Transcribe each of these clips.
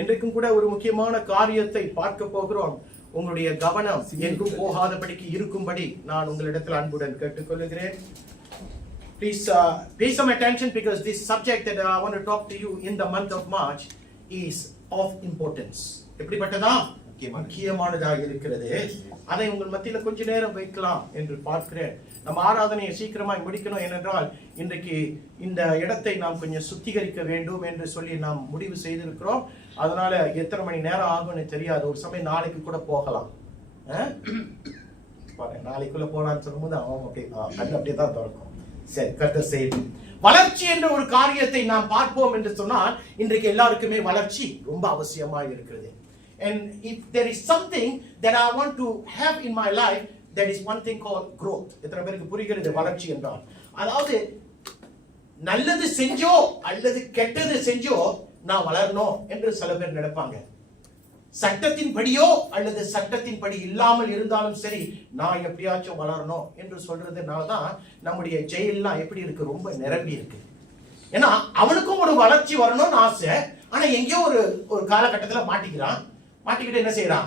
இன்றைக்கும் கூட ஒரு முக்கியமான காரியத்தை பார்க்க போகிறோம். உங்களுடைய கவனம் எங்கும் போகாதபடிக்கு இருக்கும்படி நான் உங்களிடத்தில் அன்புடன் கேட்டுக்கொள்கிறேன். Please pay some attention because this subject that I want to talk to you in the month of March is of importance. எப்படிப்பட்டதா? முக்கியமானதாக இருக்கிறது. அதை உங்கள் மத்தியில் கொஞ்ச நேரம் வைக்கலாம் என்று பார்க்கிறேன். நம்ம ஆராதனையை சீக்கிரமாய் முடிக்கணும். ஏனென்றால் இன்றைக்கு இந்த இடத்தை நாம் கொஞ்சம் சுத்திகரிக்க வேண்டும் என்று சொல்லி நாம் முடிவு செய்திருக்கிறோம். அதனால எத்தனை மணி நேரம் ஆகும்னு தெரியாது. ஒரு சமயம் நாளைக்கு கூட போகலாம். நாளைக்குள்ள போலான்னு சொல்லும்போது அவன் அப்படியே தான் திறக்கும். சரி, கர்த்தர் செய்து வளர்ச்சி என்ற ஒரு காரியத்தை நாம் பார்ப்போம் என்று சொன்னால் இன்றைக்கு எல்லாருக்குமே வளர்ச்சி ரொம்ப அவசியமாக இருக்கிறது. And if there is something that I want to have in my life, that is one thing called growth. எத்தனை பேருக்கு புரிகிறது வளர்ச்சி என்றால்? அதாவது நல்லது செஞ்சோ அல்லது கெட்டது செஞ்சோ நான் வளரணும் என்று சில பேர் நினைப்பாங்க. சட்டத்தின் படியோ அல்லது சட்டத்தின் படி இல்லாமல் இருந்தாலும் சரி நான் எப்படியாச்சும் வளரணும் என்று சொல்றதுனால தான் நம்முடைய ஜெயில்லாம் எப்படி இருக்கு, ரொம்ப நிரம்பி இருக்கு. ஏன்னா அவனுக்கும் ஒரு வளர்ச்சி வரணும்னு ஆசை. ஆனா எங்கேயோ ஒரு காலகட்டத்தில் மாட்டிக்கிட்டு என்ன செய்யறான்,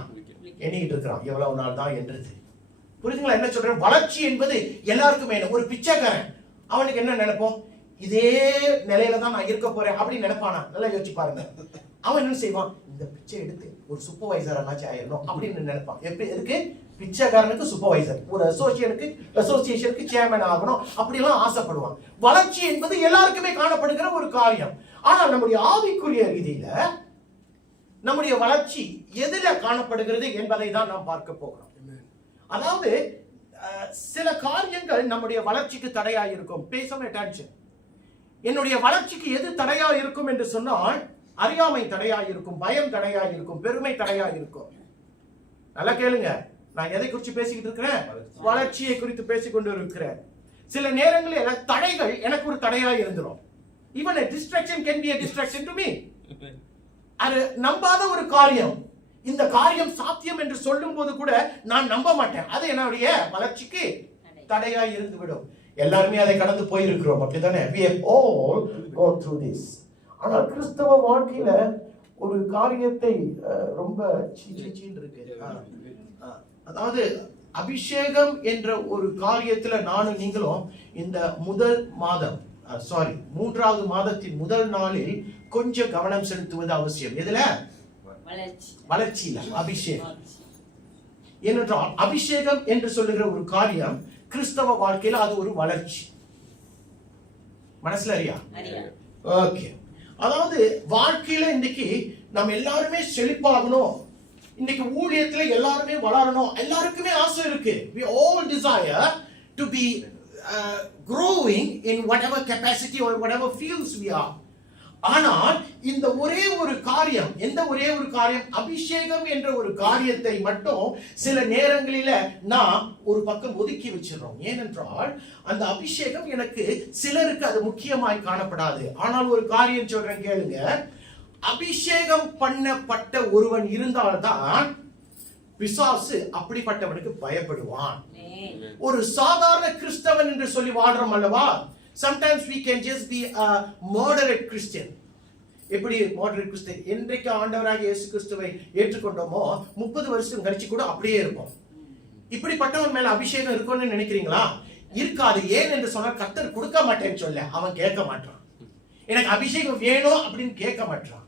எண்ணிக்கிட்டு இருக்கிறான் எவ்வளவு நாள் தான் என்றது. புரியுதுங்களா என்ன சொல்றேன்? வளர்ச்சி என்பது எல்லாருக்குமே. ஒரு பிச்சைக்காரன் அவனுக்கு என்ன நினைப்போம், இதே நிலையில தான் நான் இருக்க போறேன் அப்படின்னு நினைப்பானா? நல்லா யோசிச்சு பாருங்க. அவன் என்ன செய்வான், இந்த பிச்சை எடுத்து ஒரு சூப்பர்வைசர் ஆயிரணும் அப்படின்னு நினைப்பான். எதுக்கு? பிச்சைக்காரனுக்கு சூப்பர்வைசர், ஒரு அசோசியேஷனுக்கு சேர்மன் ஆகணும் அப்படிலாம் ஆசைப்படுவான். வளர்ச்சி என்பது எல்லாருக்குமே காணப்படுகிற ஒரு காரியம். ஆனால் நம்முடைய ஆவிக்குரிய ரீதியில நம்முடைய வளர்ச்சி எதுல காணப்படுகிறது என்பதை தான் நாம் பார்க்க போகிறோம். அதாவது சில காரியங்கள் நம்முடைய வளர்ச்சிக்கு தடையா இருக்கும். Pay some attention. என்னுடைய வளர்ச்சிக்கு எது தடையா இருக்கும் என்று சொன்னால் அறியாமை தடையா இருக்கும், பயம் தடையா இருக்கும், பெருமை தடையா இருக்கும். நல்லா கேளுங்க, நான் எதை குறித்து பேசிக்கிட்டு இருக்கிறேன்? வளர்ச்சியை குறித்து பேசிக்கொண்டு இருக்கிறேன். சில நேரங்களில் தடைகள் எனக்கு ஒரு தடையா இருந்துரும். Even a distraction can be a distraction to me. அது நம்பாத ஒரு காரியம், இந்த காரியம் சாத்தியம் என்று சொல்லும் போது கூட நான் நம்ப மாட்டேன். அது என்னுடைய வளர்ச்சிக்கு தடையா இருந்துவிடும். எல்லாருமே அதை கடந்து போயிருக்கிறோம், அப்படித்தானே? We have all gone through this. ஆனால் கிறிஸ்தவ வாழ்க்கையில ஒரு காரியத்தை ரொம்ப சீச்சின்னு இருக்கு. அதாவது அபிஷேகம் என்ற ஒரு காரியத்துல நானும் நீங்களும் இந்த மூன்றாவது மாதத்தின் முதல் நாளில் கொஞ்சம் கவனம் செலுத்துவது அவசியம். எதுல? வளர்ச்சியில, அபிஷேகம். ஏனென்றால் அபிஷேகம் என்று சொல்லுகிற ஒரு காரியம் கிறிஸ்தவ வாழ்க்கையில அது ஒரு வளர்ச்சி. மனசுல அறியா? ஓகே. அதாவது வாழ்க்கையில இன்னைக்கு நம்ம எல்லாருமே செழிப்பாகணும், இன்னைக்கு ஊழியத்துல எல்லாருமே வளரணும், எல்லாருக்குமே ஆசை இருக்கு. We all desire to be growing in whatever capacity or whatever fields we are. ஆனால் இந்த ஒரே ஒரு காரியம் அபிஷேகம் என்ற ஒரு காரியத்தை மட்டும் சில நேரங்களில நாம் ஒரு பக்கம் ஒதுக்கி வச்சிடறோம். ஏனென்றால் அந்த அபிஷேகம் எனக்கு சிலருக்கு அது முக்கியமாய் காணப்படாது. ஆனால் ஒரு காரியம் சொல்றேன் கேளுங்க, அபிஷேகம் பண்ணப்பட்ட ஒருவன் இருந்தால்தான் பிசாசு அப்படிப்பட்டவனுக்கு பயப்படுவான். ஒரு சாதாரண கிறிஸ்தவன் என்று சொல்லி வாழ்றோம் அல்லவா? Sometimes we can just be a moderate Christian. எப்படி moderate Christian? என்றைக்கு ஆண்டவராகிய இயேசு கிறிஸ்துவை ஏற்றுக்கொண்டோமோ 30 வருஷம் கழிச்சு கூட அப்படியே இருப்போம். இப்படிப்பட்டவன் மேல அபிஷேகம் இருக்கும்னு நினைக்கிறீங்களா? இருக்காது. ஏன் என்று சொன்னால் கர்த்தர் கொடுக்க மாட்டேன்னு சொல்ல, அவன் கேட்க மாட்டான். எனக்கு அபிஷேகம் வேணும் அப்படின்னு கேட்க மாட்டான்.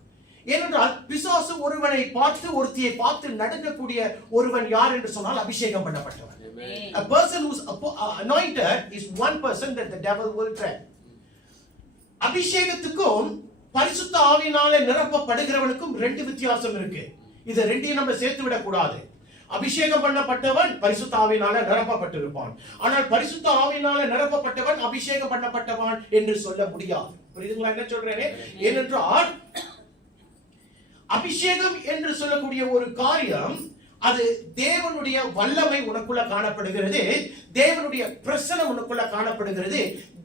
ஏனென்றால் பிசாசு ஒருத்தியை பார்த்து நடுங்கக்கூடிய ஒருவன் யார் என்று சொன்னால் அபிஷேகம் பண்ணப்பட்டவன். A person who's anointed is one person that the devil will try. அபிஷேகத்துக்கும் பரிசுத்த ஆவியினாலே நிரப்பப்படுகிறவனுக்கும் ரெண்டு வித்தியாசம் இருக்கு. இதை ரெண்டையும் நம்ம சேர்த்து விட கூடாது. அபிஷேகம் பண்ணப்பட்டவன் பரிசுத்த ஆவியினாலே நிரப்பப்பட்டிருப்பான். ஆனால் பரிசுத்த ஆவியினாலே நிரப்பப்பட்டவன் அபிஷேகம் பண்ணப்பட்டவன் என்று சொல்ல முடியாது. புரியுதுங்களா என்ன சொல்றேனே? ஏனென்றால் அபிஷேகம் என்று சொல்லக்கூடிய ஒரு காரியம் அது தேவனுடைய வல்லமை உனக்குள்ள காணப்படுகிறது, தேவனுடைய பிரசன்னம் உனக்குள்ள காணப்படுகிறது,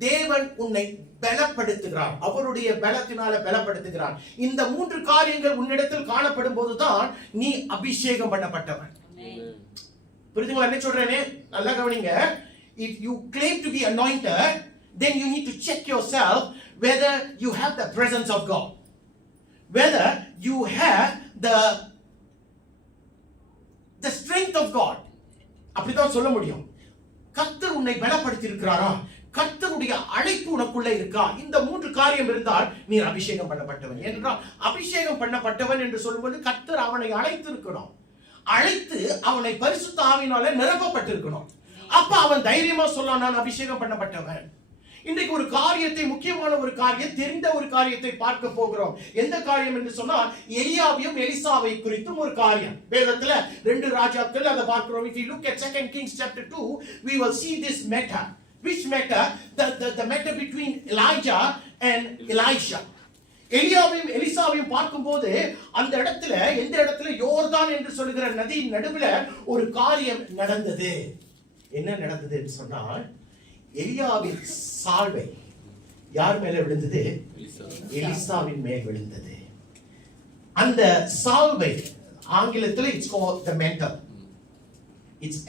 தேவன் உன்னை பலப்படுத்துகிறார், அவருடைய பலத்தினால பலப்படுத்துகிறார். இந்த மூன்று காரியங்கள் உன்னிடத்தில் காணப்படும் போதுதான் நீ அபிஷேகம் பண்ணப்பட்டவன். புரியுதுங்களா என்ன சொல்றேனே? நல்லா கவனிங்க. If you claim to be anointed, then you need to check yourself whether you have the presence of God. whether you have the strength of God. அப்படிதான் சொல்ல முடியும். கர்த்தர் உன்னை பலப்படுத்தி இருக்கிறாரா, கர்த்தருடைய அழைப்பு உனக்குள்ள இருக்கா, இந்த மூன்று காரியம் இருந்தால் நீ அபிஷேகம் பண்ணப்பட்டவன். ஏனென்றால் அபிஷேகம் பண்ணப்பட்டவன் என்று சொல்லும்போது கர்த்தர் அவனை அழைத்து இருக்கணும், அழைத்து அவனை பரிசுத்த ஆவியினால நிரப்பப்பட்டிருக்கணும். அப்ப அவன் தைரியமா சொல்லலாம், நான் அபிஷேகம் பண்ணப்பட்டவன். இன்றைக்கு ஒரு காரியத்தை, முக்கியமான ஒரு காரியம், தெரிந்த ஒரு காரியத்தை பார்க்க போகிறோம். எந்த காரியம் என்று சொன்னால் எலியாவையும் எலிசாவை குறித்தும் ஒரு காரியம். வேதத்துல 2 ராஜாக்கள் அதை பார்க்கிறோம். If you look at 2 Kings chapter 2, we will see this matter. Which matter? The matter between Elijah and Elisha. எலியாவையும் எலிசாவையும் பார்க்கும்போது அந்த இடத்துல, எந்த இடத்துல, யோர்தான் என்று சொல்லுகிற நதியின் நடுவுல ஒரு காரியம் நடந்தது. என்ன நடந்தது என்று சொன்னால், எலியாவின் சால்வை யார் மேல விழுந்தது? எலிசாவின் மேல் விழுந்தது. அந்த சால்வை ஆங்கிலத்தில் it's called the mental. It's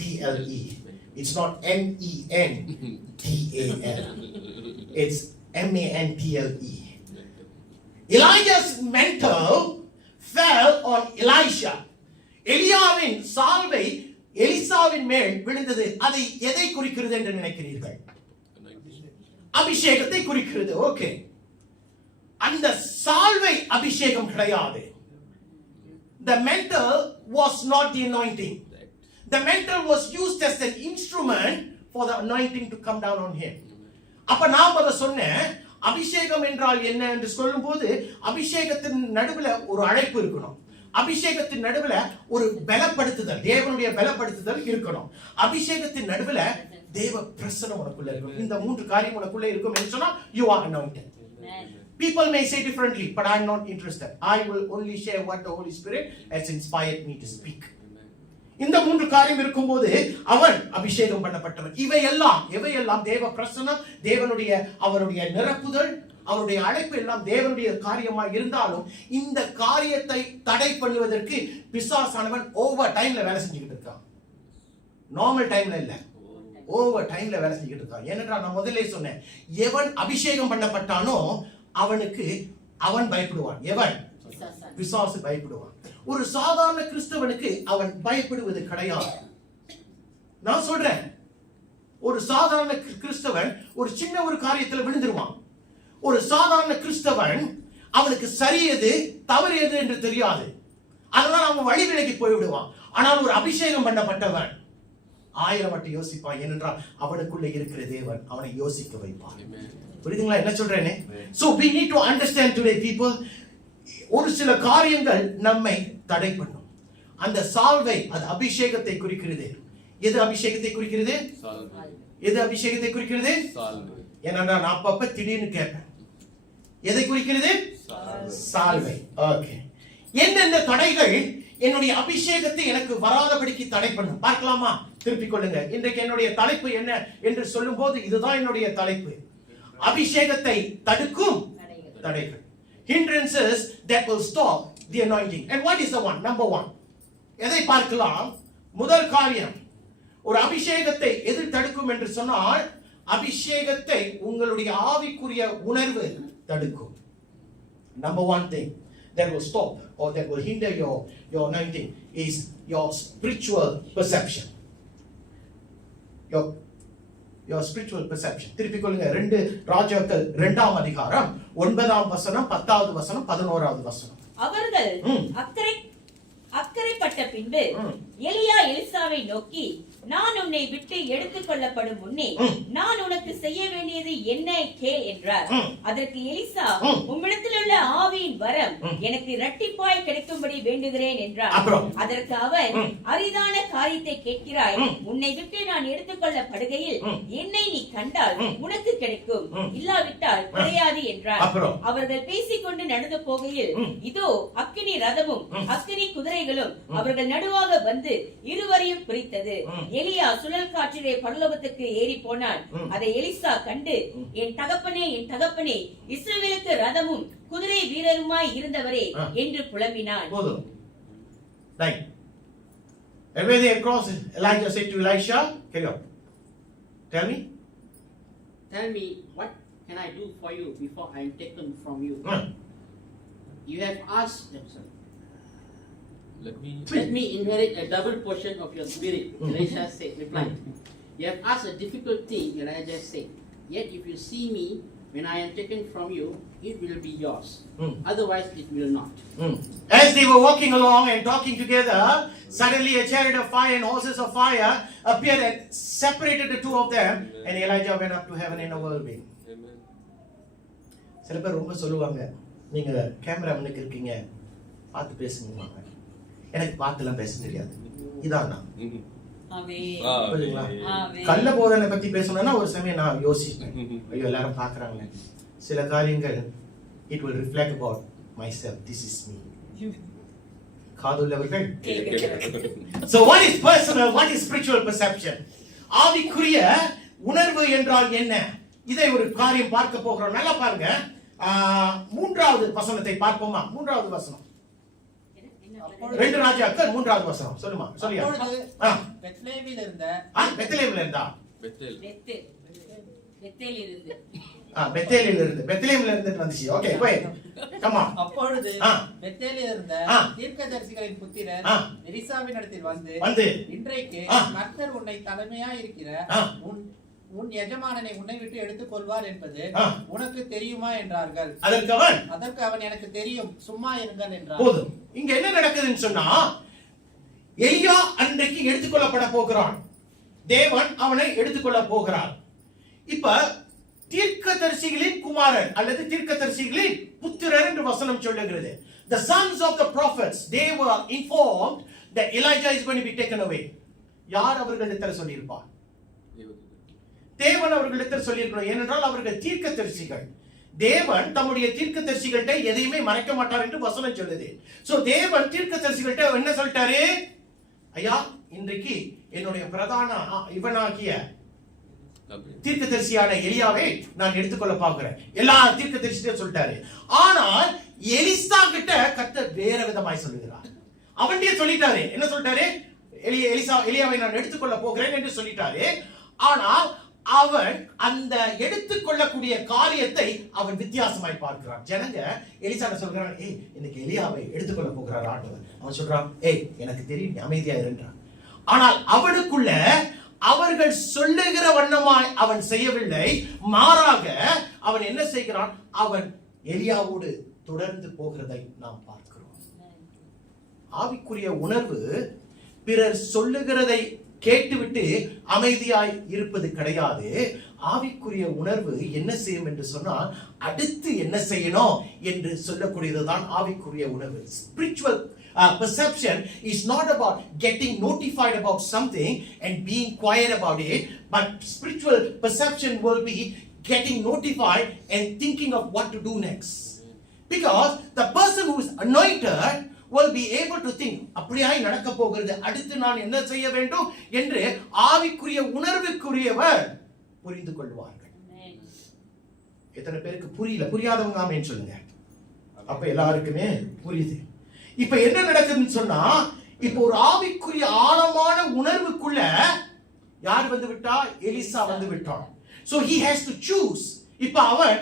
MANTLE. It's not MENTAL. It's MANTLE. Elijah's mantle fell on Elisha. எலியாவின் சால்வை எலிசாவின் மேல் விழுந்தது. அதை எதை குறிக்கிறது என்று நினைக்கிறீர்கள்? அபிஷேகத்தை குறிக்கிறது. ஓகே, அந்த சால்வை அபிஷேகம் கிடையாது. The mantle was not the anointing. The mantle was used as an instrument for the anointing to come down on him. அப்ப நான் அத சொன்னேன், அபிஷேகம் என்றால் என்ன என்று சொல்லும்போது அபிஷேகத்தின் நடுவுல ஒரு அழைப்பு இருக்கணும், அபிஷேகத்தின் நடுவுல ஒரு பலப்படுத்துதல், தேவனுடைய பலப்படுத்துதல் இருக்கணும், அபிஷேகத்தின் நடுவுல தேவ பிரசன்னம் உனக்குள்ள இருக்கணும். இந்த மூன்று காரியம் உனக்குள்ள இருக்கும் என்று சொன்னா you are anointed. People may say differently, but I am not interested. I will only share what the Holy Spirit has inspired me to speak. இந்த மூன்று காரியம் இருக்கும்போது அவன் அபிஷேகம் பண்ணப்பட்டவன். இவையெல்லாம் தேவ பிரசன்னம், தேவனுடைய அவருடைய நிரப்புதல், அவருடைய அழைப்பு எல்லாம் தேவனுடைய காரியமா இருந்தாலும் இந்த காரியத்தை தடை பண்ணுவதற்கு பிசாசானவன் ஓவர் டைம்ல வேலை செஞ்சுக்கிட்டு இருக்கான். நார்மல் டைம்ல இல்ல, ஓவர் டைம்ல வேலை செஞ்சுக்கிட்டு இருக்கான். ஏனென்றால் நான் முதல்ல சொன்னேன், எவன் அபிஷேகம் பண்ணப்பட்டானோ அவனுக்கு அவன் பயப்படுவான். எவன்? பிசாசு பயப்படுவான். ஒரு சாதாரண கிறிஸ்தவனுக்கு அவன் பயப்படுவது கிடையாது. நான் சொல்றேன், ஒரு சாதாரண கிறிஸ்தவன் ஒரு சின்ன ஒரு காரியத்தில் விழுந்துருவான். ஒரு சாதாரண கிறிஸ்தவன் அவனுக்கு சரி எது தவறு எது என்று தெரியாது, அதனால அவன் வழி விலகி போய்விடுவான். ஆனால் ஒரு அபிஷேகம் பண்ணப்பட்டவன் 1000 மட்டும் யோசிப்பான். ஏனென்றால் அவனுக்குள்ள இருக்கிற தேவன் அவனை யோசிக்க வைப்பான். புரியுதுங்களா என்ன சொல்றேனே? So we need to understand today people, ஒரு சில காரியங்கள் நம்மை தடை பண்ணும். அந்த சால்வை அது அபிஷேகத்தை குறிக்கிறது. எது அபிஷேகத்தை குறிக்கிறது? எது அபிஷேகத்தை குறிக்கிறது? ஏன்னா நான் அப்பப்ப திடீர்னு கேட்பேன், எதை குறிக்கிறது? சால்வை. ஓகே, என்னென்ன தடைகள் என்னுடைய அபிஷேகத்தை எனக்கு வராதபடிக்கு தடை பண்ணும் பார்க்கலாமா? திருப்பிக் கொள்ளுங்க. இன்றைக்கு என்னுடைய தலைப்பு என்ன என்று சொல்லும் போது இதுதான் என்னுடைய தலைப்பு, அபிஷேகத்தை தடுக்கும் தடைகள். Hindrances that will stop the anointing. And what is the one? Number 1. எதை பார்க்கலாம்? முதல் காரியம், ஒரு அபிஷேகத்தை எது தடுக்கும் என்று சொன்னால் அபிஷேகத்தை உங்களுடைய ஆவிக்குரிய உணர்வு தடுக்கும். Number 1 thing that will stop or that will hinder your anointing is your spiritual perception. Your spiritual perception. திருப்பிக் கொள்ளுங்க. 2 ராஜாக்கள் 2ஆம் அதிகாரம் 9ஆம் வசனம், 10வது வசனம், 11வது வசனம். அவர்கள் அக்கறைப்பட்ட பின்பு எலியா எலிசாவை நோக்கி, நான் உன்னை விட்டு எடுத்துக் கொள்ளப்படும் முன்னே நான் உனக்கு செய்ய வேண்டியது என்ன கேள் என்றார். அதற்கு எலிசா, உம்மிடத்தில் உள்ள ஆவியின் வரம் எனக்கு இரட்டிப்பாய் கிடைக்கும்படி வேண்டுகிறேன் என்றார். அதற்கு அவன், அரிதான காரியத்தை கேட்கிறாய், உன்னை விட்டு நான் எடுத்துக் கொள்ளப்படுகையில் என்னை நீ கண்டால் உனக்கு கிடைக்கும், இல்லாவிட்டால் கிடையாது என்றார். அவர்கள் பேசிக்கொண்டு நடந்து போகையில் இதோ அக்கினி ரதமும் அக்கினி குதிரைகளும் அவர்கள் நடுவாக வந்து இருவரையும் பிரித்தது. எலியா சுழல் காற்றிலே பரலோகத்துக்கு ஏறி போனான். அதை எலிசா கண்டு, என் தகப்பனே, என் தகப்பனே, இஸ்ரவேலுக்கு ரதமும் குதிரை வீரருமாய் இருந்தவரே என்று புலம்பினான். Everything across, Elijah said to Elisha, carry on. Tell me, what can I do for you before I am taken from you? You have asked, Let me. let me inherit a double portion of your spirit. Elisha said, replied. You have asked a difficult thing, Elijah said. Yet if you see me when I am taken from you, it will be yours. Otherwise, it will not. As they were walking along and talking together, suddenly a chariot of fire and horses of fire appeared and separated the two of them, and Elijah went up to heaven in a whirlwind. Amen. சில பேர் ரொம்ப சொல்லுவாங்க, நீங்க camera முன்னுக்கு இருக்கீங்க, பார்த்து பேசுங்க. எனக்கு பார்த்துலாம் பேச தெரியாது. இதான் நான். புரியுதுங்களா? கள்ள போதனை பத்தி பேசணும்னா ஒரு சமயம் நான் யோசிச்சேன், ஐயோ எல்லாரும் பாக்குறாங்களே. சில காரியங்கள் it will reflect about myself. This is me. காதுள்ளவர்கள். So what is personal? What is spiritual perception? ஆவிக்குரிய உணர்வு என்றால் என்ன? இதை ஒரு காரியம் பார்க்க போகிறோம். நல்லா பாருங்க. மூன்றாவது வசனத்தை பார்ப்போமா? மூன்றாவது வசனம். 2 ராஜாக்கள் 3வது வசனம். சொல்லுமா? சொல்லியா? பெத்லேமில் இருந்த பெத்லேமில் இருந்தா? பெத்தேலில் இருந்து. பெத்லேமில் இருந்து வந்துச்சு. Okay, go ahead. Come on. அப்பொழுது பெத்தேலில் இருந்த தீர்க்கதரிசிகளின் புத்திரர் எலிசாவினிடத்தில் வந்து இன்றைக்கு கர்த்தர் உன்னை தலைமையா இருக்கிற உன் எஜமானனை உன்னை விட்டு எடுத்துக் கொள்வார் என்பது உனக்கு தெரியுமா என்றார்கள். அதற்கு அவன் எனக்கு தெரியும், சும்மா இருங்கள் என்றார். போதும். இங்க என்ன நடக்குதுன்னு சொன்னா, எலியா அன்றைக்கு எடுத்துக்கொள்ளப்பட போகிறான். தேவன் அவனை எடுத்துக்கொள்ள போகிறார். இப்ப தீர்க்கதரிசிகளின் குமாரன் அல்லது தீர்க்கதரிசிகளின் புத்திரர் என்று வசனம் சொல்லுகிறது. The sons of the prophets, they were informed that Elijah is going to be taken away. யார் அவர்களிடத்தில் சொல்லியிருப்பார்? தேவன் அவர்களிடத்தில் சொல்லியிருக்கிறார். ஏனென்றால் அவர்கள் தீர்க்கதரிசிகள். தேவன் தம்முடைய தீர்க்கதரிசிகள்கிட்ட எதையுமே மறைக்க மாட்டார் என்று வசனம் சொல்லுது. சோ தேவன் தீர்க்கதரிசிகள்கிட்ட என்ன சொல்லிட்டாரு? ஐயா, இன்றைக்கு என்னுடைய பிரதான இவனாகிய தீர்க்கதரிசியான எலியாவை நான் எடுத்துக்கொள்ள பார்க்கிறேன். எல்லா தீர்க்கதரிசியும் சொல்லிட்டாரு. ஆனால் எலிசா கிட்ட கர்த்தர் வேற விதமாய் சொல்லுகிறார். அவன்டே சொல்லிட்டாரு. என்ன சொல்லிட்டாரு? எலியாவை நான் எடுத்துக்கொள்ள போகிறேன் என்று சொல்லிட்டாரு. ஆனால் அவன் அந்த எடுத்துக்கொள்ளக்கூடிய காரியத்தை அவன் வித்தியாசமாய் பார்க்கிறான். ஜனங்க எலிசாவை சொல்றான், ஏய் இன்னைக்கு எலியாவை எடுத்துக்கொள்ள போகிறார் ஆண்டவர். அவன் சொல்றான், ஏய் எனக்கு தெரியும், அமைதியா இருந்தான். ஆனால் அவனுக்குள்ள அவர்கள் சொல்லுகிற வண்ணமாய் அவன் செய்யவில்லை. மாறாக அவன் என்ன செய்கிறான்? அவன் எலியாவோடு தொடர்ந்து போகிறதை நாம் பார்க்கிறோம். ஆவிக்குரிய உணர்வு பிறர் சொல்லுகிறதை கேட்டுவிட்டு அமைதியாய் இருப்பது கிடையாது. ஆவிக்குரிய உணர்வு என்ன செய்யும் என்று சொன்னால், அடுத்து என்ன செய்யணும் என்று சொல்லக்கூடியதுதான் ஆவிக்குரிய உணர்வு. Spiritual perception is not about getting notified about something and being quiet about it, but spiritual perception will be getting notified and thinking of what to do next. Because the person who is anointed will be able to think, அப்படியாய் நடக்க போகிறது, அடுத்து நான் என்ன செய்ய வேண்டும் என்று ஆவிக்குரிய உணர்வுக்குரியவர் புரிந்து கொள்வார்கள். எத்தனை பேருக்கு புரியல? புரியாதவங்க ஆமென் சொல்லுங்க. அப்ப எல்லாருக்குமே புரியுது. இப்ப என்ன நடக்குதுன்னு சொன்னா, இப்ப ஒரு ஆவிக்குரிய ஆழமான உணர்வுக்குள்ள யார் வந்து விட்டா? எலிசா வந்து விட்டான். So he has to choose. இப்ப அவன்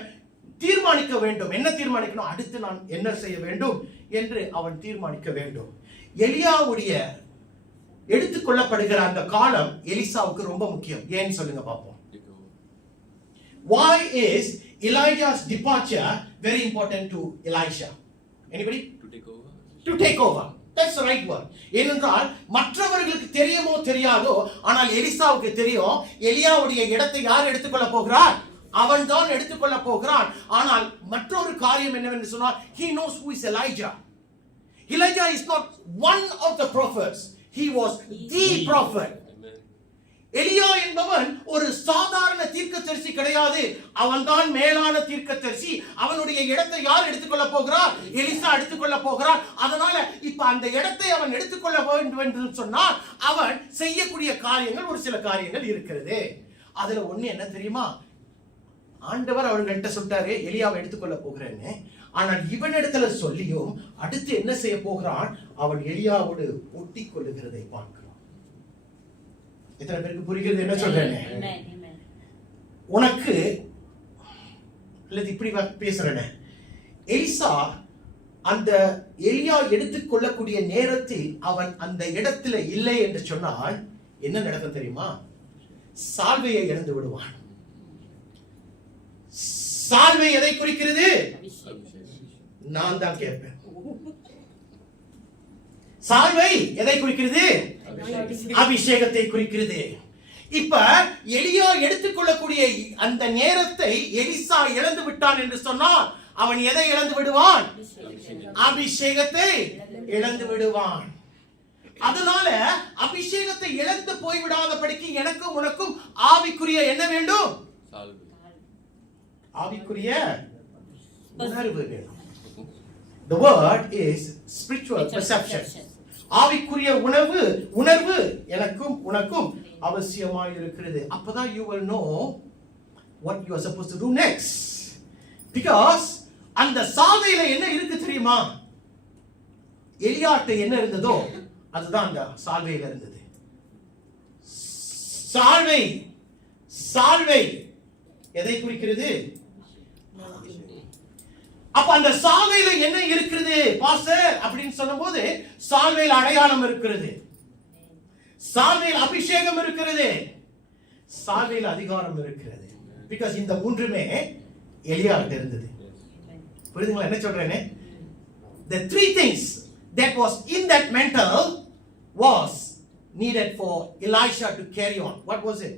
தீர்மானிக்க வேண்டும். என்ன தீர்மானிக்கணும்? அடுத்து நான் என்ன செய்ய வேண்டும் என்று அவன் தீர்மானிக்க வேண்டும். எலியாவுடைய எடுத்துக்கொள்ளப்படுகிற அந்த காலம் எலிசாவுக்கு ரொம்ப முக்கியம். ஏன்னு சொல்லுங்க பாப்போம். Why is Elijah's departure very important to Elisha? Anybody? To take over. That's the right word. ஏனென்றால் மற்றவர்களுக்கு தெரியுமோ தெரியாதோ, ஆனால் எலிசாவுக்கு தெரியும், எலியாவுடைய இடத்தை யார் எடுத்துக்கொள்ள போகிறார்? அவன் தான் எடுத்துக்கொள்ள போகிறான். ஆனால் மற்றொரு காரியம் என்னவென்று சொன்னால், he knows who is Elijah. Elijah is not one of the prophets. He was the prophet. எலியா என்பவன் ஒரு சாதாரண தீர்க்கதரிசி கிடையாது. அவன் தான் மேலான தீர்க்கதரிசி. அவனுடைய இடத்தை யார் எடுத்துக்கொள்ள போகிறார்? எலிசா எடுத்துக்கொள்ள போகிறார். அதனால இப்ப அந்த இடத்தை அவன் எடுத்துக்கொள்ள வேண்டும் என்று சொன்னால், அவன் செய்யக்கூடிய காரியங்கள் ஒரு சில காரியங்கள் இருக்கிறது. அதுல ஒண்ணு என்ன தெரியுமா? ஆண்டவர் அவர்கள்ட்ட சொல்லிட்டாரு, எலியாவை எடுத்துக்கொள்ள போகிறேன்னு. ஆனால் இவனிடத்துல சொல்லியும் அடுத்து என்ன செய்ய போகிறான்? அவன் எலியாவோடு ஒட்டி கொள்ளுகிறதை பார்க்கிறான். எத்தனை பேருக்கு புரிகிறது என்ன சொல்றேன்? உனக்கு இல்ல இப்படி பேசுறேன். எலிசா அந்த எலியா எடுத்துக்கொள்ளக்கூடிய நேரத்தில் அவன் அந்த இடத்துல இல்லை என்று சொன்னால் என்ன நடக்கும் தெரியுமா? சால்வையை இழந்து விடுவான். சால்வை எதை குறிக்கிறது? நான் தான் கேட்பேன். சால்வை எதை குறிக்கிறது? அபிஷேகத்தை குறிக்கிறது. இப்ப எலியா எடுத்துக்கொள்ளக்கூடிய அந்த நேரத்தை எலிசா இழந்து விட்டான் என்று சொன்னால் அவன் எதை இழந்து விடுவான்? அபிஷேகத்தை இழந்து விடுவான். அதனால அபிஷேகத்தை இழந்து போய்விடாதபடிக்கு எனக்கும் உனக்கும் ஆவிக்குரிய என்ன வேண்டும்? ஆவிக்குரிய உணர்வு வேணும். The word is spiritual perception. ஆவிக்குரிய உணர்வு எனக்கும் உனக்கும் அவசியமாய் இருக்கிறது. அப்பதான் you will know what you are supposed to do next. Because அந்த சால்வையில என்ன இருக்கு தெரியுமா? எலியாட்ட என்ன இருந்ததோ அதுதான் அந்த சால்வையில இருந்தது. சால்வை எதை குறிக்கிறது? அப்ப அந்த சால்வையில என்ன இருக்கிறது பாஸ்டர் அப்படின்னு சொல்லும்போது சால்வையில் அடையாளம் இருக்கிறது, சால்வையில் அபிஷேகம் இருக்கிறது, சால்வையில் அதிகாரம் இருக்கிறது. பிகாஸ் இந்த மூன்றுமே எலியாட்ட இருந்தது. புரியுதுங்களா என்ன சொல்றேன்னு? The three things that was in that mantle was needed for Elisha to carry on. What was it?